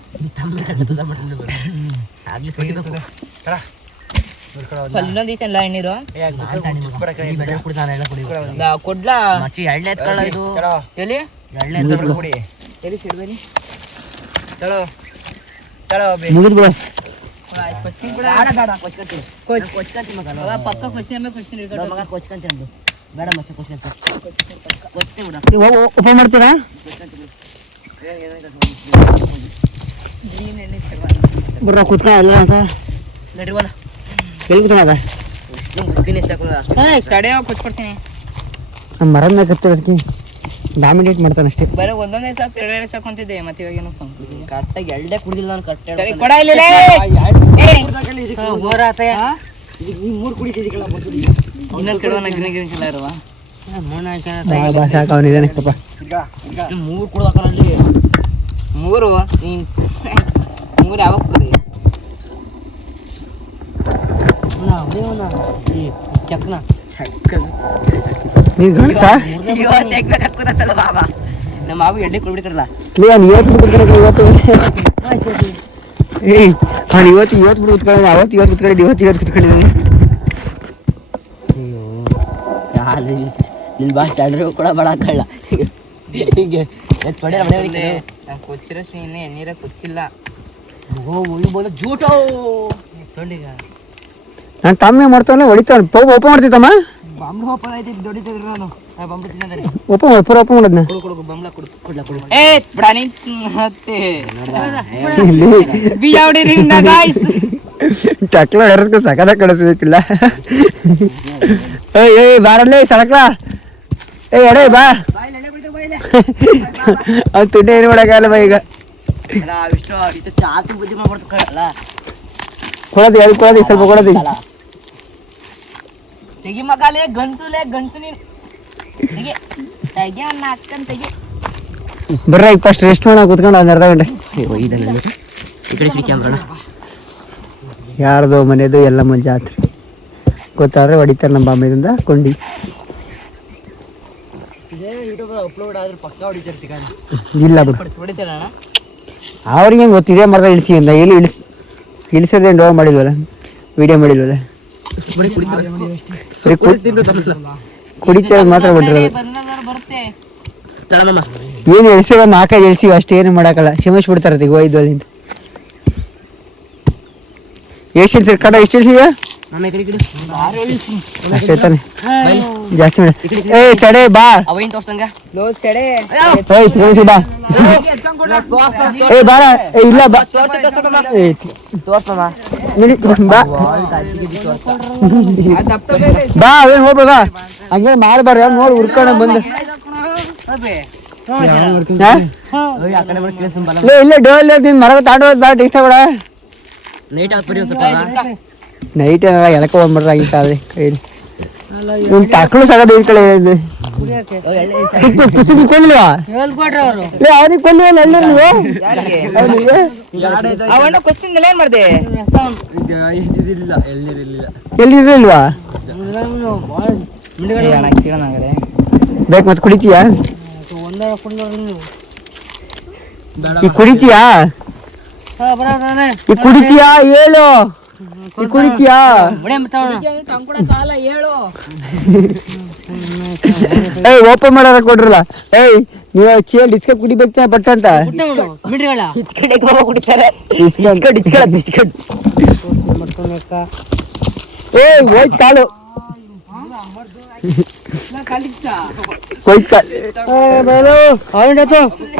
ಇನ್ನೊಂದು ಐತಲ್ಲ ಎಣ್ಣೀರು ಕೊಡ್ಲಾ ಎಲ್ಲಿ ಮುಗಿದ್ ಬಿಡ. ಪಕ್ಕ ಕ್ವಶನ್ ಉಪ ಮಾಡ್ತೀರಾ? ಬರ್ರ ಕುತ್ಕ ಎಲ್ಲ ಎಲ್ಲಿ ಕುತ್ಕೊಂಡ ತಡೆಯೋ ಕೊಚ್ಕೊಡ್ತೀನಿ. ನಮ್ಮ ಮರದ ಮ್ಯಾಗ ಕತ್ತಿರೋದಕ್ಕೆ ಡಾಮಿನೇಟ್ ಮಾಡ್ತಾನೆ ಅಷ್ಟೇ. ಬರೀ ಒಂದೊಂದೇ ಸಾಕು ಎರಡೆರಡು ಸಾಕು ಅಂತಿದ್ದೆ ಮತ್ತೆ ಇವಾಗ ಏನೋ ಕರೆಕ್ಟಾಗಿ ಎಳ್ಳೆ ಕುಡಿದಿಲ್ಲ ನಾನು ಕರೆಕ್ಟ್ ಕೊಡ ಇಲ್ಲ ಇನ್ನೊಂದು ಕಡೆ ಗ್ರೀನ್ ಗ್ರೀನ್ ಕಲರ್ ಇರುವ ಸಾಕು ಅವನಿದ್ದಾನೆ ಪಾಪ. ಮೂರು ಕುಡ್ದಾಕಲ್ಲಿ ಮೂರು ಮೂರು ಯಾವಾಗ ಕುಡಿದ್ವಿ ಚಕ್ನ ನೀವು ಗಣಕ ತೆಗ್ಬೇಕಾಗ್ತದಲ್ಲ ಬಾಬಾ ನಮ್ಮ ಮಾವು ಎಣ್ಣೆ ಕೊಡ್ಬಿಡ್ತಾರಲ್ಲ ಇವತ್ತು ಏಯ್ ಅವ್ನು ಇವತ್ತು ಬಿಡು ಕುತ್ಕೊಳ್ಳೋದು ಇವತ್ತು ಕುತ್ಕೊಂಡಿದ್ದು ಕುತ್ಕೊಂಡಿದ್ದಾನೆ. ಅಯ್ಯೋ ಯಾರು ನಿನ್ನ ಬಾ ಸ್ಟ್ಯಾಂಡ್ರು ಕೂಡ ಮಾಡಕ್ಕಲ್ಲ ಹೀಗೆ ಪಡೆ ನಾನು ಕೊಚ್ಚಿರೋ ಇನ್ನೇ ಎಣ್ಣೀರ ಕೊಚ್ಚಿಲ್ಲ. ಬೋಲ ಜೂಟೋ ತೊಂಡಿಗ ನಾನು ತಮ್ಮ ಮಾಡ್ತಾನೆ ಹೊಡಿತಾನೆ ಓಪ ಮಾಡ್ತಿದ್ದಮ್ಮ ಬಾಂಬ್ಳು ಓಪನ್ ಆಯ್ತಿದ್ದು ದೊಡ್ಡಿದ್ರು ನಾನು ಬಾಂಬ್ಳು ತಿನ್ನೋದ್ರೆ ಪೂರ ಓಪ ಮಾಡೋದ್ನ ಬಂಬ್ಳ ಏ ಬಿಡ ನೀನ್ ಮತ್ತೆ ಬಿ ಯಾವ್ಡಿ ಗಾಯ್ಸ್ ಟಕ್ಲ ಎರಡಕ್ಕೂ ಸಕದ ಕಳಿಸ್ಬೇಕಿಲ್ಲ. ಏಯ್ ಬಾರಲ್ಲೇ ಸಳಕ್ಲ ಏಯ್ ಎಡೆ ಬಾ ಅವ್ನು ತುಂಡೆ ಏನು ಮಾಡೋಕ್ಕಾಗಲ್ಲ ಬಾ. ಈಗ ವಿಷ್ಣು ಚಾತು ಬುದ್ಧಿ ಮಾಡ್ಬಿಡ್ತಲ್ಲ ಕೊಡೋದು ಎಲ್ಲಿ ಕೊಡೋದು ಸ್ವಲ್ಪ ಕೊಡೋದು ತೆಗಿ ಮಗಾಲೆ ಗಂಡ್ಸು ನೀನು ತೆಗಿ ತೆಗಿ ಅನ್ನ ಅಕ್ಕನ್ ತೆಗಿ ಬರ್ರ ಈಗ ಫಸ್ಟ್ ರೆಸ್ಟ್ ಮಾಡೋಣ ಕೂತ್ಕೊಂಡು ಒಂದು ಅರ್ಧ ಗಂಟೆ. ಈ ಕಡೆ ಕ್ಯಾಮ್ರಾ ಯಾರ್ದು ಮನೆದು ಎಲ್ಲ ಜಾತ್ರೆ ಗೊತ್ತಾದ್ರೆ ಹೊಡಿತಾರೆ ನಮ್ಮ ಬಾಂಬೆದಿಂದ ಕೊಂಡಿ. ಯೂಟ್ಯೂಬ್ ಅಪ್ಲೋಡ್ ಆದ್ರೆ ಪಕ್ಕ ಹೊಡಿತಿರ್ತೀವಿ ಇಲ್ಲ ಬಿಡು ಹೊಡಿತಾರಣ ಅವ್ರಿಗೆ ಹೆಂಗೆ ಗೊತ್ತಿದೆ ಮರದ ಇಳಿಸಿ ಅಂದ ಎಲ್ಲಿ ಇಳಿಸೋದೇ ಡೋ ಮಾಡಿಲ್ವಲ್ಲ ವಿಡಿಯೋ ಮಾಡಿಲ್ವಲ್ಲ ಕುಡಿತೇವೆ ಮಾತ್ರ ಬಿಟ್ಟಿರೋದು. ಬರುತ್ತೆ ಏನು ಇಳಿಸಿವ 4-5 ಇಳಿಸಿವಿ ಅಷ್ಟೇನು ಮಾಡೋಕ್ಕಲ್ಲ ಶಿಮಶ್ ಬಿಡ್ತಾರೆ ಈಗ ಹೋಯ್ದು ಅಲ್ಲಿಂದ. ಎಷ್ಟು ಇಳಿಸಿ ಕಡ ಎಷ್ಟು ಇಳಿಸಿದ ಅಷ್ಟೇ ತಾನೆ ಜಾಸ್ತಿ ಮಾಡ. ಏಯ್ ತಡೆ ಬಾ ಅವೇನು ತೋರ್ಸಂಗ ಕ್ಲೋಸ್ ಕಡೆ ಬಾ ಏ ಬಾರ ಇಲ್ಲ ಬಾ ತೋರ್ಸಮ್ಮ ಬಾ ಬಾ ಅವೇನು ಹೋಗ್ಬೇಕ ಹಂಗೆ ಮಾಡಬಾರ್ದು ಯಾರು ನೋಡಿ ಹುಡ್ಕೊಂಡು ಬಂದು ಇಲ್ಲ ಡೋಲ್ ನಿನ್ ಮರ ತಾಂಡೋದ್ ಬಾ ಇಷ್ಟ ಬೇಡ ನೈಟ್ ಆಗಿ ಬರೀ ಸ್ವಲ್ಪ ನೈಟ್ ಎದಕ್ಕೆ ಹೋಗ್ಬಿಡ್ರ ಆಗಿತ್ತಾದ್ರೆ ಕೈಲಿ ನಿಮ್ ತಕ್ಕಳು ಸಗದ ಈ ಕಡೆ ಕೊಡ್ಲಿವಾ ಅವನಿಗೆ ಕೊಡ್ಲಿವಲ್ಲ ಎಲ್ಲ ಅವಣ್ಣ ಕ್ವಶನ್ ಏನ್ ಮಾಡ್ದೆ ಎಲ್ಲಿ ಇರಲಿಲ್ವಾ ಬೇಕು ಮತ್ತೆ ಕುಡಿತೀಯಾ ಈ ಕುಡಿತೀಯಾ ಈ ಕುಡಿತೀಯಾ ಹೇಳು ಈ ಕುಡಿತೀಯಾ ಕಾಲ ಹೇಳು ಏಯ್ ಓಪನ್ ಮಾಡಾರ ಕೊಡ್ರಲ್ಲ ಏಯ್ ನೀವು ಚೇಲ್ ಡಿಸ್ಕಪ್ ಕುಡಿಬೇಕು ಬಟ್ ಅಂತ ಏಯ್ ಹೋಯ್ತು ಕಾಲು ಹೋಯ್ತು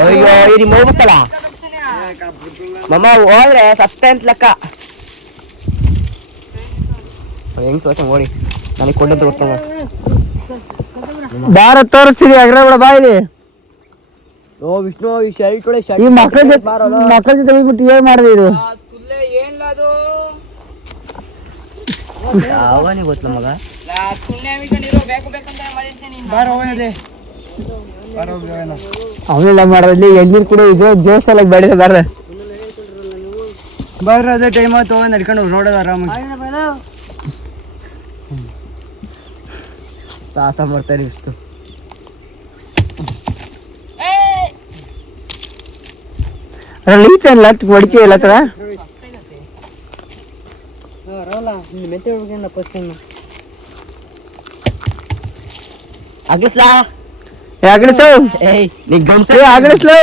ಅಯ್ಯೋ ಇಲ್ಲಿ ಹೋಗ್ಬೇಕಲ್ಲ ಮಮ್ಮ ಹೋದ್ರೆ ಸತ್ತೆ ಅಂತ ಲೆಕ್ಕ ಹೆಂಗ್ ಸೋಚ ಓಡಿ ನನಗೆ ಕೊಂಡಂತ ಗೊತ್ತಾಗ ಬಾರ ತೋರಿಸ್ತೀರಿ ಅಗ್ರ ಬಿಡ ಬಾಯಿಲಿ ಓ ವಿಷ್ಣು ಈ ಶರ್ಟ್ ಒಳ್ಳೆ ಈ ಮಕ್ಕಳ ಜೊತೆ ಹೋಗ್ಬಿಟ್ಟು ಏನ್ ಮಾಡಿದೆ ಇದು ಅವನಿಗೆ ಗೊತ್ತಲ್ಲ ಮಗ ಅವನೆಲ್ಲ ಮಾಡೋದ್ರಲ್ಲಿ ಎಳ್ನೀರು ಕೂಡ ಇದು ಜೋಸಲ್ಲ ಬೆಳೆದ ಬರ್ರ ಬರ್ರ ಅದೇ ಟೈಮ್ ಆಯ್ತು ನಡ್ಕೊಂಡು ನೋಡೋದು ಆರಾಮಾಗಿ ಸಾಹಸ ಮಾಡ್ತಾರೆ ಇಷ್ಟು ಅದ್ರಲ್ಲಿ ಈತಲ್ಲ ಮಡಿಕೆ ಇಲ್ಲ ಹತ್ರ ಮೆತ್ತೆ ಫಸ್ಟ್ ಆಗ್ಲಿಸ್ಲಾ ಅಗಡಿಸು ಅಗಡಿಸ್ಲು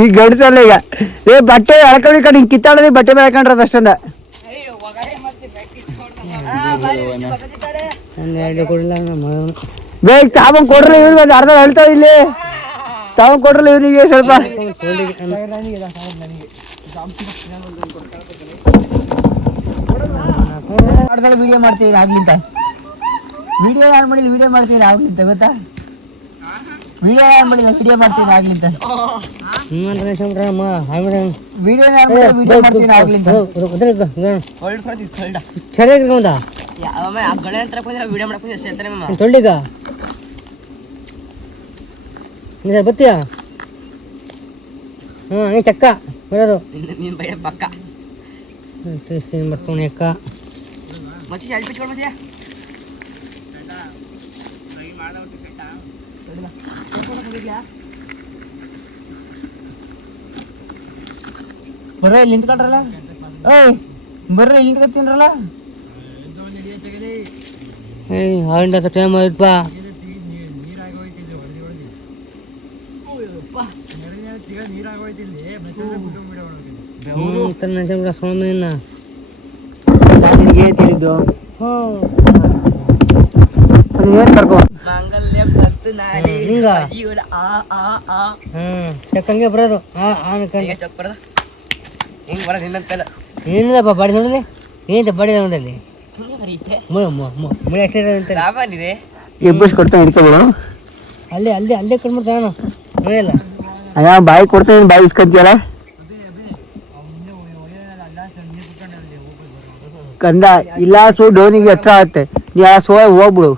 ಈಗ ಗಡಿಸಲ್ಲ ಈಗ ಬಟ್ಟೆ ಎಳ್ಕೊಂಡು ಕಡೆ ಹಿಂಗೆ ಕಿತ್ತಾಡೋದು ಬಟ್ಟೆ ಮೇಲೆ ಹಾಕೊಂಡ್ರದ ಅಷ್ಟೊಂದ ಬೇಗ ತಾವಂಗ್ ಕೊಡ್ರಿ ಇವ್ರಿಗೆ ಒಂದು ಅರ್ಧ ಹೇಳ್ತಾವ ಇಲ್ಲಿ ತಾವಂಗ್ ಕೊಡ್ರಲ್ಲ ಇವನಿಗೆ ಸ್ವಲ್ಪ ವಿಡಿಯೋ ಮಾಡ್ತೀವಿ ಆಗ್ಲಿಂತ ವಿಡಿಯೋ ಯಾರು ಮಾಡಿಲ್ಲ ವಿಡಿಯೋ ಮಾಡ್ತೀವಿ ಆಗ್ಲಿಂತ ಗೊತ್ತಾ ವಿಡಿಯೋ ಯಾರು ಮಾಡಿಲ್ಲ ವಿಡಿಯೋ ಮಾಡ್ತೀನಿ ಆಗ್ಲಿಂತ ವಿಡಿಯೋ ಮಾಡ್ತೀನಿ ಆಗ್ಲಿಂತ ತೊಳ್ಳಿಗ ಬತ್ತೀಯ ಹಾಂ ಚಕ್ಕ ಬರೋದು ನೀನು ಬೈ ಪಕ್ಕ ಬರ್ತಾನೆ ಅಕ್ಕ ಮತ್ತೆ ಶಾಲೆ ಬಿಚ್ಕೊಂಡು ಮತ್ತೆ ಬರ್ರಿ ಇಲ್ಲಿ ನಿಂತ್ಕೊಂಡ್ರಲ್ಲ ಏಯ್ ಬರ್ರಿ ಇಲ್ಲಿ ನಿಂತ್ಕೊತೀನ್ರಲ್ಲ ಏಯ್ ಹಾಂಡ ಟೈಮ್ ಆಯ್ತಪ್ಪ ಸ್ವಾಮಿನ ತಿಳಿದ್ದು ಏನು ಕರ್ಕೊ ಚಕ್ಕಂಗೆ ಬರೋದು ಏನಿಲ್ಲಪ್ಪ ಬಾಡಿ ನೋಡಿದೆ ಏನಿದೆ ಬಾಡಿ ನೋಡಲ್ಲಿ ಮುಳಿ ಅಷ್ಟೇ ಎಬ್ಬಸ್ ಕೊಡ್ತಾನೆ ಹಿಡ್ಕೊಬಿಡು ಅಲ್ಲೇ ಅಲ್ಲೇ ಅಲ್ಲೇ ಕಂಡ್ಬಿಡ್ತಾನ ನೋಡಿಲ್ಲ ಅಯ್ಯ ಬಾಯಿ ಕೊಡ್ತಾನೆ ಬಾಯಿ ಇಸ್ಕೊಂತೀಯಲ್ಲ ಕಂದ ಇಲ್ಲ ಡೋನಿಗೆ ಹತ್ರ ಆಗುತ್ತೆ ನೀ ಆ ಸೋ ಹೋಗ್ಬಿಡು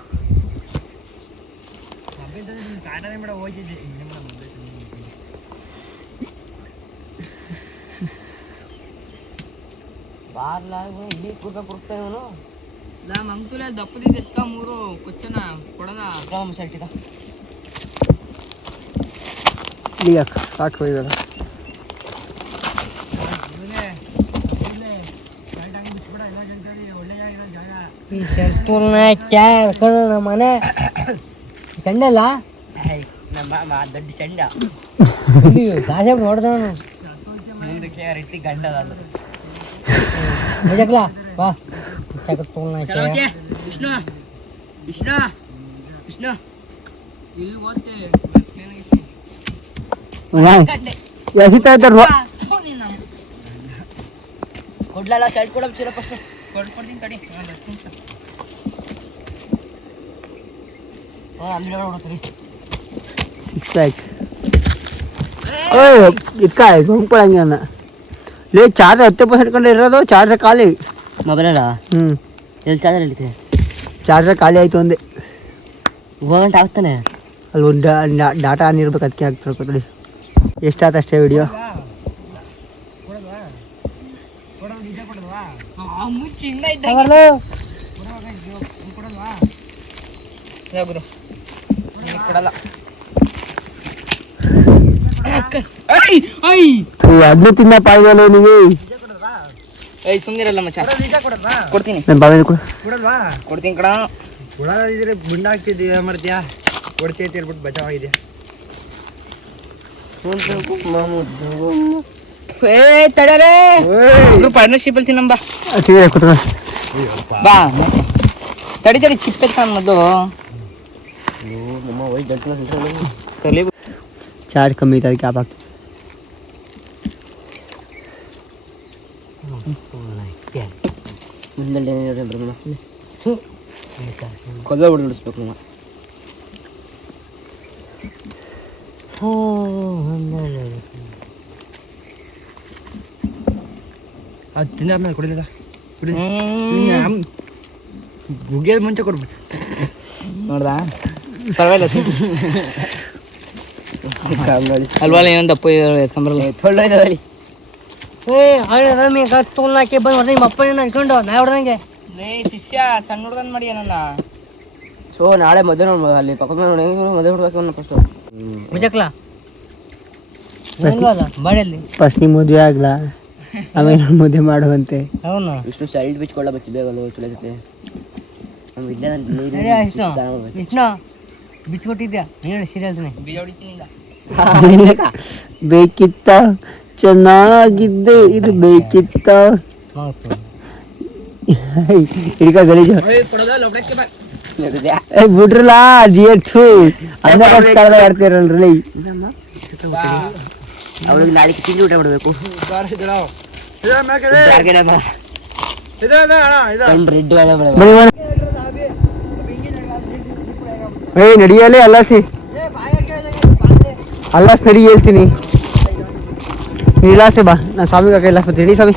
ದಪ್ಪದಿದ್ದ ಮೂರು ಕೊಚ್ಚನ ಕೊಡೋಣ ಈಗ ಸಾಕು ಹೋಯ್ದಲ್ಲ ಮನೆ ಸಂಡೆ ಅಲ್ಲ ದೊಡ್ಡ ಸಂಡ ಕಾಸೆ ನೋಡ್ದವನು ಮುಂದಕ್ಕೆ ರೀತಿ ಗಂಡ ಮಜಕ್ಲಾ ಬಾ ವಿಷ್ಣು ವಿಷ್ಣು ವಿಷ್ಣು ಇಲ್ಲಿ ಓದ್ತೆ ಎಸಿತಾ ಇದ್ದಾರ ಕೊಡ್ಲಲ್ಲ ಶರ್ಟ್ ಕೊಡ ಚೀಲ ಫಸ್ಟ್ ಕೊಡ್ತೀನಿ ತಡಿ ಅಂಗಡಿ ನೋಡ್ತೀರಿ ಇದ್ಕಾಯ್ ಗುಂಪಳಂಗೆ ಅನ್ನ ಲೇ ಚಾರ್ಜ್ 10% ಕಂಡು ಇರೋದು ಚಾರ್ಜರ್ ಖಾಲಿ ಮೊಬೈಲಲ್ಲ ಎಲ್ಲಿ ಚಾರ್ಜರ್ ಇಲ್ಲಿದೆ ಚಾರ್ಜರ್ ಖಾಲಿ ಆಯಿತು ಒಂದೇ ಗಂಟೆ ಆಗ್ತಾನೆ ಅಲ್ಲಿ ಒಂದು ಡಾಟಾ ಆನ್ ಇರ್ಬೇಕು ಅದಕ್ಕೆ ಆಗ್ತಿರ್ಬೇಕು ನೋಡಿ ಎಷ್ಟಾಯ್ತು ಅಷ್ಟೇ ವಿಡಿಯೋ ಅದನ್ನ ತಿನ್ನ ಪಾಯ್ದಲ್ಲ ನಿಮಗೆ ಸುಮ್ಮನಿರಲ್ಲ ಮಚ್ಚ ಕೊಡ್ತೀನಿ ನನ್ನ ಬಾವಿನ ಕೊಡ್ತೀನಿ ಕಡ ಕೊಡೋದಿದ್ರೆ ಗುಂಡ ಹಾಕ್ತಿದ್ದೀವಿ ಮಾಡ್ತೀಯಾ ಕೊಡ್ತೀಯ ಹೇಳ್ಬಿಟ್ಟು ಬಚಾವಾಗಿದೆ ತಡರೆ ಪಾರ್ಟ್ನರ್ಶಿಪ್ ಅಲ್ಲಿ ತಿನ್ನಂಬ ಬಾ ತಡಿ ತಡಿ ಚಿಪ್ಪೆ ಮೊದಲು ಚಾರ್ಜ್ ಕಮ್ಮಿ ಐತೆ ಅದಕ್ಕೆ ಆಪ್ ಮುಂದೆ ಕೊಲ್ಲ ಹೊಡೆದಿಡಿಸ್ಬೇಕು ನಮ್ಮ ಅದು ತಿಂದಾದ್ಮೇಲೆ ಕುಡಿದ ಕುಡಿ ಗುಗ್ಗಿದ ಮುಂಚೆ ಕೊಡ್ಬೇಕು ನೋಡ್ದಾ ಪರವಾಗಿಲ್ಲ ಅಲ್ವಲ್ಲ ಏನೊಂದು ಅಪ್ಪ ಸಂಬರಲ್ಲ ತೊಳ್ಳೋಯ್ತಲ್ಲಿ ರಮಿ ತೋಲ್ನಾಕೆ ಬಂದು ಹೊಡೆದ ನಿಮ್ಮ ಅಪ್ಪ ಏನು ಅನ್ಕೊಂಡು ನಾ ಹೊಡೆದಂಗೆ ಲೇ ಶಿಷ್ಯ ಸಣ್ಣ ಹುಡ್ಗನ್ ಮಾಡಿ ನನ್ನ ಸೊ ನಾಳೆ ಮದುವೆ ಅಲ್ಲಿ ಪಕ್ಕದ ಮದುವೆ ಬಿಡ್ಬೇಕು ಫಸ್ಟ್ ಮುಜಕ್ಲಾ ಬಾಡಿಯಲ್ಲಿ ಫಸ್ಟ್ ನಿಮ್ಮ ಮದುವೆ ಆಗ್ಲಾ ಆಮೇಲೆ ಮದುವೆ ಮಾಡುವಂತೆ ಅವನು ವಿಷ್ಣು ಸೈಡ್ ಬಿಚ್ಕೊಳ್ಳ ಬಚ್ಚಿ ಬೇಗಲ್ಲ ಚುಳೈತೆ ವಿಷ್ಣು ಬಿಚ್ಕೊಟ್ಟಿದ್ಯಾ ನೀನು ಸೀರಿಯಲ್ಸ್ನೇ ಬೀಜ ಹೊಡಿತೀನಿ ಬೇಕಿತ್ತ ಚೆನ್ನಾಗಿದ್ದೆ ಇದು ಬೇಕಿತ್ತ ಹಿಡ್ಕ ಗಲೀಜು ಬಿಡ್ರಲ್ಲ ಜಿಯಟ್ಟು ಅಂದ ಆಡ್ತಿರಲ್ರಿ ಅವಳಿಗೆ ನಾಳೆ ತಿಂಡಿ ಊಟ ಮಾಡಬೇಕು ನಡಿಯಲೇ ಅಲ್ಲ ಸರಿ ಹೇಳ್ತೀನಿ ಇಲ್ಲಾಸೆ ಬಾ ನಾ ಸ್ವಾಮಿ ಕಾಕ ಇಲ್ಲ ಇಡೀ ಸ್ವಾಮಿ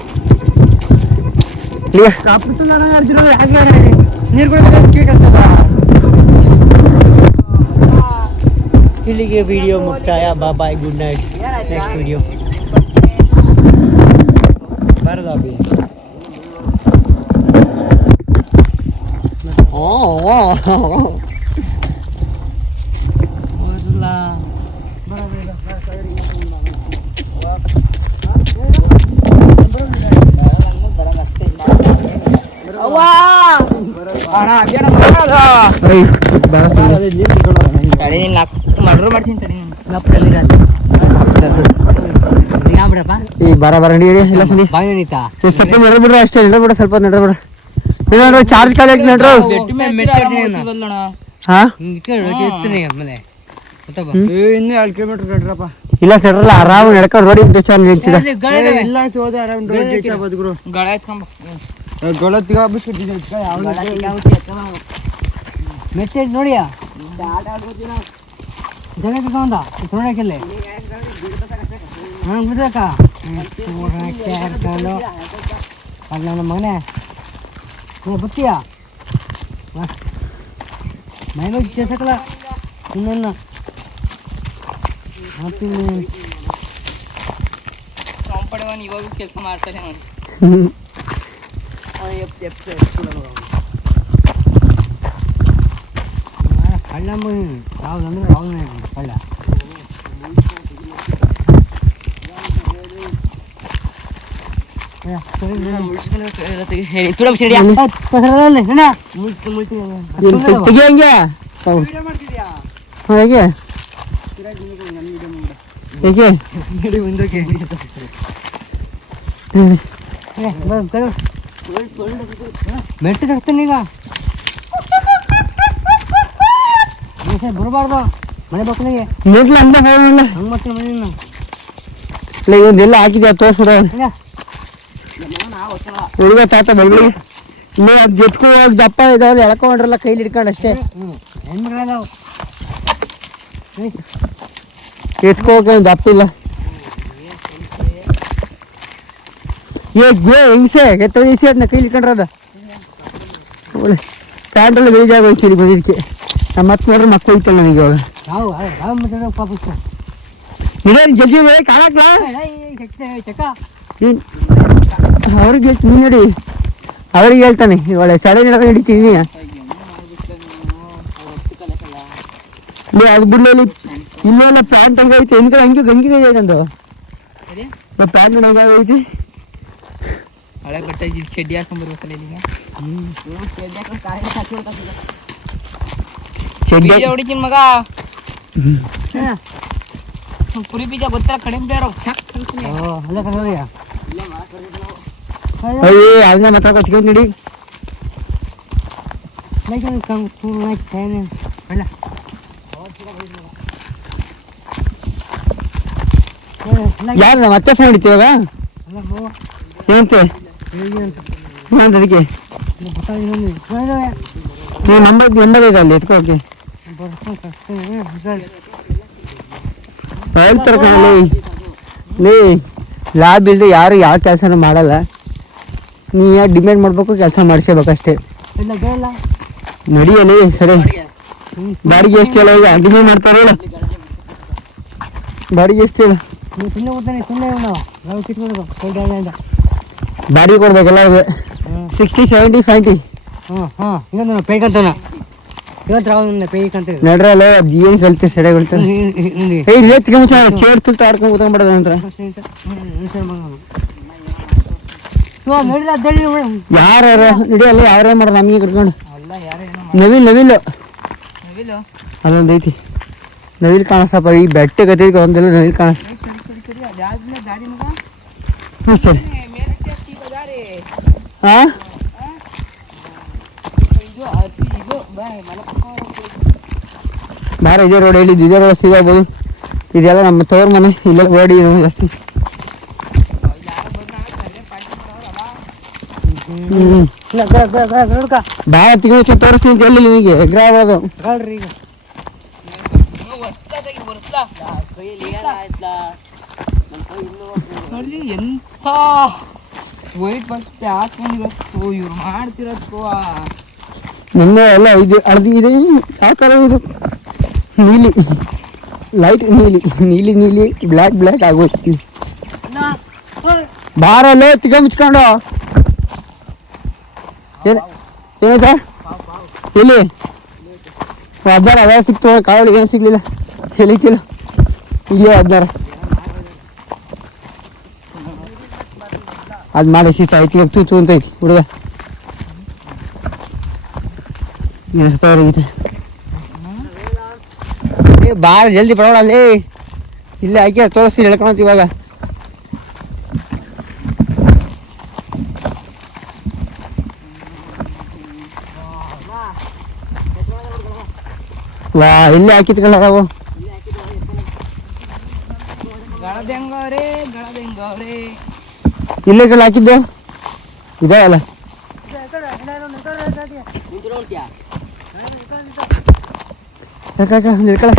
ಇಲ್ಲಿಗೆ ವಿಡಿಯೋ ಮುಕ್ತಾಯ bye good night next video ಬರದಾ ಬಿ ಬರ ನಡಿ ಇಲ್ಲ ಸರಿ ಬಿಡ್ರಿ ಅಷ್ಟೇ ಬಿಡ ಸ್ವಲ್ಪ ನಡ್ಬಿಡ ಚಾರ್ಜ್ ಖಾಲಿ ಆಗಿ ನಡ್ರು ಹಾ ಇನ್ನು 2 ಕಿಲೋಮೀಟರ್ ನಡ್ರಪ್ಪ ಇಲ್ಲ ಸಡ್ರಲ್ಲ ಆರಾಮ್ ನಡ್ಕೊಂಡು ರೋಡಿಗೆ ನಿಲ್ಸಿದ ಇಲ್ಲ ಹೋದ ಆರಾಮ್ ರೋಡ್ ಬದುಕರು ಗಳತ್ ಮೆಸೇಜ್ ನೋಡಿಯಾ ಜಗ ತಗೊಂಡ ನೋಡಕ್ಕೆಲ್ಲ ನಂಗೆ ಬಿಡ್ಬೇಕ ಅಲ್ಲಿ ನನ್ನ ಮಗನೇ ನೀ ಬತ್ತೀಯಾ ಮೈನ ಚೇಸಕಲ್ಲ ಇನ್ನೊಂದು ಕಾಂಪಡವನ್ ಇವಾಗ ಕೆಲಸ ಮಾಡ್ತಾನೆ ಕಳ್ಳ ಯಾವ್ದಂದ್ರೆ ಯಾವ್ದು ಕಳ್ಳ ಹೇಗೆ ಹೇಗೆ ಮೆಟ್ಟು ತಗ್ತಾನೆ ಈಗ ಬರಬಾರ್ದು ಮನೆ ಬಕ್ಕನಿಗೆ ಹಂಗೆ ಮಾಡ್ತೀನಿ ಮನೆ ಇವೊಂದೆಲ್ಲ ಹಾಕಿದ್ಯಾ ತೋರ್ಸ್ಬಿಡ ಹುಡುಗ ತಾತ ಬೆಳಗ್ಗೆ ಇನ್ನೂ ಜೊತ್ಕೊ ಹೋಗಿ ದಪ್ಪ ಇದಾವೆ ಎಳ್ಕೊಂಡ್ರಲ್ಲ ಕೈಲಿ ಹಿಡ್ಕೊಂಡು ಅಷ್ಟೇ ಹೆಣ್ಮಕ್ಳು ಎತ್ಕೋಕೆ ದಪ್ಪ ಇಲ್ಲ ಹಿಂಸೆ ಎತ್ತೋಸಿ ಅದನ್ನ ಕೈಲಿ ಹಿಡ್ಕೊಂಡ್ರದ ಒಳ್ಳೆ ಪ್ಯಾಂಟಲ್ಲಿ ಗಲೀಜಾಗಿ ಹೋಯ್ತೀರಿ ಬಂದಿದ್ದಕ್ಕೆ ನಮ್ಮ ಮತ್ತೆ ನೋಡ್ರೆ ಮಕ್ಕಳು ಹೋಯ್ತಲ್ಲ ನನಗೆ ಇವಾಗ ಇಡೇನು ಜಲ್ದಿ ಕಾಣಕ್ಲಾ ಅವ್ರಿಗೆ ಹೇಳ್ತೀನಿ ನೀನು ನೋಡಿ ಅವ್ರಿಗೆ ಹೇಳ್ತಾನೆ ಒಳ್ಳೆ ಸಡೆ ನಡ್ಕೊಂಡು ಹಿಡಿತೀನಿ ಅದು ಬಿಡ್ಲಿ ಇನ್ನೆಲ್ಲ ಪ್ಯಾಂಟ್ ಹಂಗೈತೆ ಹೆಣ್ಗಳು ಹಂಗೆ ಐತಂದು ಪ್ಯಾಂಟ್ ಹಂಗೈತಿ ಹಳೆ ಬಟ್ಟೆ ಚಡ್ಡಿ ಹಾಕೊಂಡ್ಬರ್ಬೇಕಲ್ಲ ಈಗ ಚಡ್ಡಿ ಹೊಡಿತೀನಿ ಮಗ ಕುರಿ ಬೀಜ ಗೊತ್ತಾ ಕಡಿಮೆ ಬೇರೆ ಅದನ್ನ ಮಾತ್ರ ಕೊಚ್ಕೊಂಡು ನೋಡಿ ಯಾರು ಮತ್ತೆ ಫೋನ್ ಹಿಡಿತೀವಾಗ ಏನಂತೆ ನಾನು ಅದಕ್ಕೆ ನಂಬರ್ ಇದೆ ಅಲ್ಲಿ ಎತ್ಕೋಕೆ ಹೇಳ್ತಾರೆ ಕಣಲ್ಲಿ ಲೇ ಲಾಭ ಇಲ್ಲದೆ ಯಾರು ಯಾವ ಕೆಲಸನೂ ಮಾಡಲ್ಲ ನೀ ಯಾರು ಡಿಮ್ಯಾಂಡ್ ಮಾಡ್ಬೇಕು ಕೆಲಸ ಮಾಡಿಸ್ಬೇಕಷ್ಟೇ ನಡಿಯಲಿ ಸರಿ ಬಾಡಿಗೆ ಎಷ್ಟು ಹೇಳ ಈಗ ಡಿಮ್ಯಾಂಡ್ ಮಾಡ್ತಾರೆ ಹೇಳ ಬಾಡಿಗೆ ಎಷ್ಟು ಹೇಳ ಬಾಡಿಗೆ ಕೊಡ್ಬೇಕಲ್ಲ 60 70 90 ಇನ್ನೊಂದು ಪೇಕಂತಾನ ಇವತ್ತು ರಾವ್ ಪೇಕ್ ಅಂತ ನಡ್ರಲ್ಲ ಅದು ಏನು ಕಲ್ತಿ ಸೆಡೆ ಬೀಳ್ತಾರೆ ಏ ರೇತ್ಗೆ ಮುಂಚೆ ಚೇರ್ ತುಲ್ತ ಆಡ್ಕೊಂಡು ಕೂತ್ಕೊಂಡ್ಬಿಡೋದು ನಂತರ ಯಾರು ನಡಿಯಲ್ಲ ಯಾರೇ ಮಾಡೋದು ನಮಗೆ ಕರ್ಕೊಂಡು ನವಿಲು ಅದೊಂದು ಐತಿ ನವಿಲ್ ಕಾಣಿಸ್ತಪ್ಪ ಈ ಬೆಟ್ಟ ಗತಿ ಒಂದೆಲ್ಲ ನವಿಲ್ ಕಾಣಿಸ್ತ ಹ್ಞೂ ಸರಿ ಹಾಂ ಬಾರ ಇದೇ ರೋಡ್ ಹೇಳಿದ್ದು ಇದೇ ರೋಡ್ ಸಿಗಬಹುದು ಇದೆಲ್ಲ ನಮ್ಮ ತವ್ರ ಮನೆ ಇಲ್ಲೆಲ್ಲ ಓಡಿ ಜಾಸ್ತಿ ಭಾಳ ತಿಂಗಳು ತೋರಿಸ್ತೀನಿ ಅಂತ ಹೇಳಿ ನಿಮಗೆ ಎಗ್ರ ಆಗೋದು ನೋಡಿ ಎಂತ ವೈಟ್ ಬಟ್ಟೆ ಹಾಕೊಂಡಿರತ್ತು ಇವ್ರು ಮಾಡ್ತಿರತ್ತು ನನ್ನ ಎಲ್ಲ ಇದು ಅರ್ಧಿ ಇದೆ ಯಾವ ಕಲರ್ ಇದು ನೀಲಿ ಲೈಟ್ ನೀಲಿ ಬ್ಲ್ಯಾಕ್ ಆಗೋಯ್ತು ಬಾರಲ್ಲೇ ತಿಗ ಮುಚ್ಕೊಂಡು ಏನೈತ ಎಲ್ಲಿ ಹದಿನಾರು ಅದ ಸಿಕ್ತು ಕಾವಳಿಗೆ ಏನು ಸಿಗ್ಲಿಲ್ಲ ಹೇಳಿಕ್ಕಿಲ್ಲ ಇಲ್ಲೇ 16 ಅದು ಮಾಡಿ ಶಿಸ್ತು ಆಯ್ತು ತೂತು ಅಂತ ಐತಿ ಹುಡುಗ ಬಾರ ಜಲ್ದಿ ಬರೋಣ ಅಲ್ಲಿ ಇಲ್ಲೇ ಹಾಕಿ ತೋರಿಸ್ತೀನಿ ಹೇಳ್ಕೊಳಂತ ಇವಾಗ ವಾ ಇಲ್ಲೇ ಹಾಕಿತ್ಕೊಳ್ಳ ನಾವು ಇಲ್ಲೇ ಕಡೆ ಹಾಕಿದ್ದು ಇದಾವಲ್ಲ ಹಿಡ್ಕೊಳ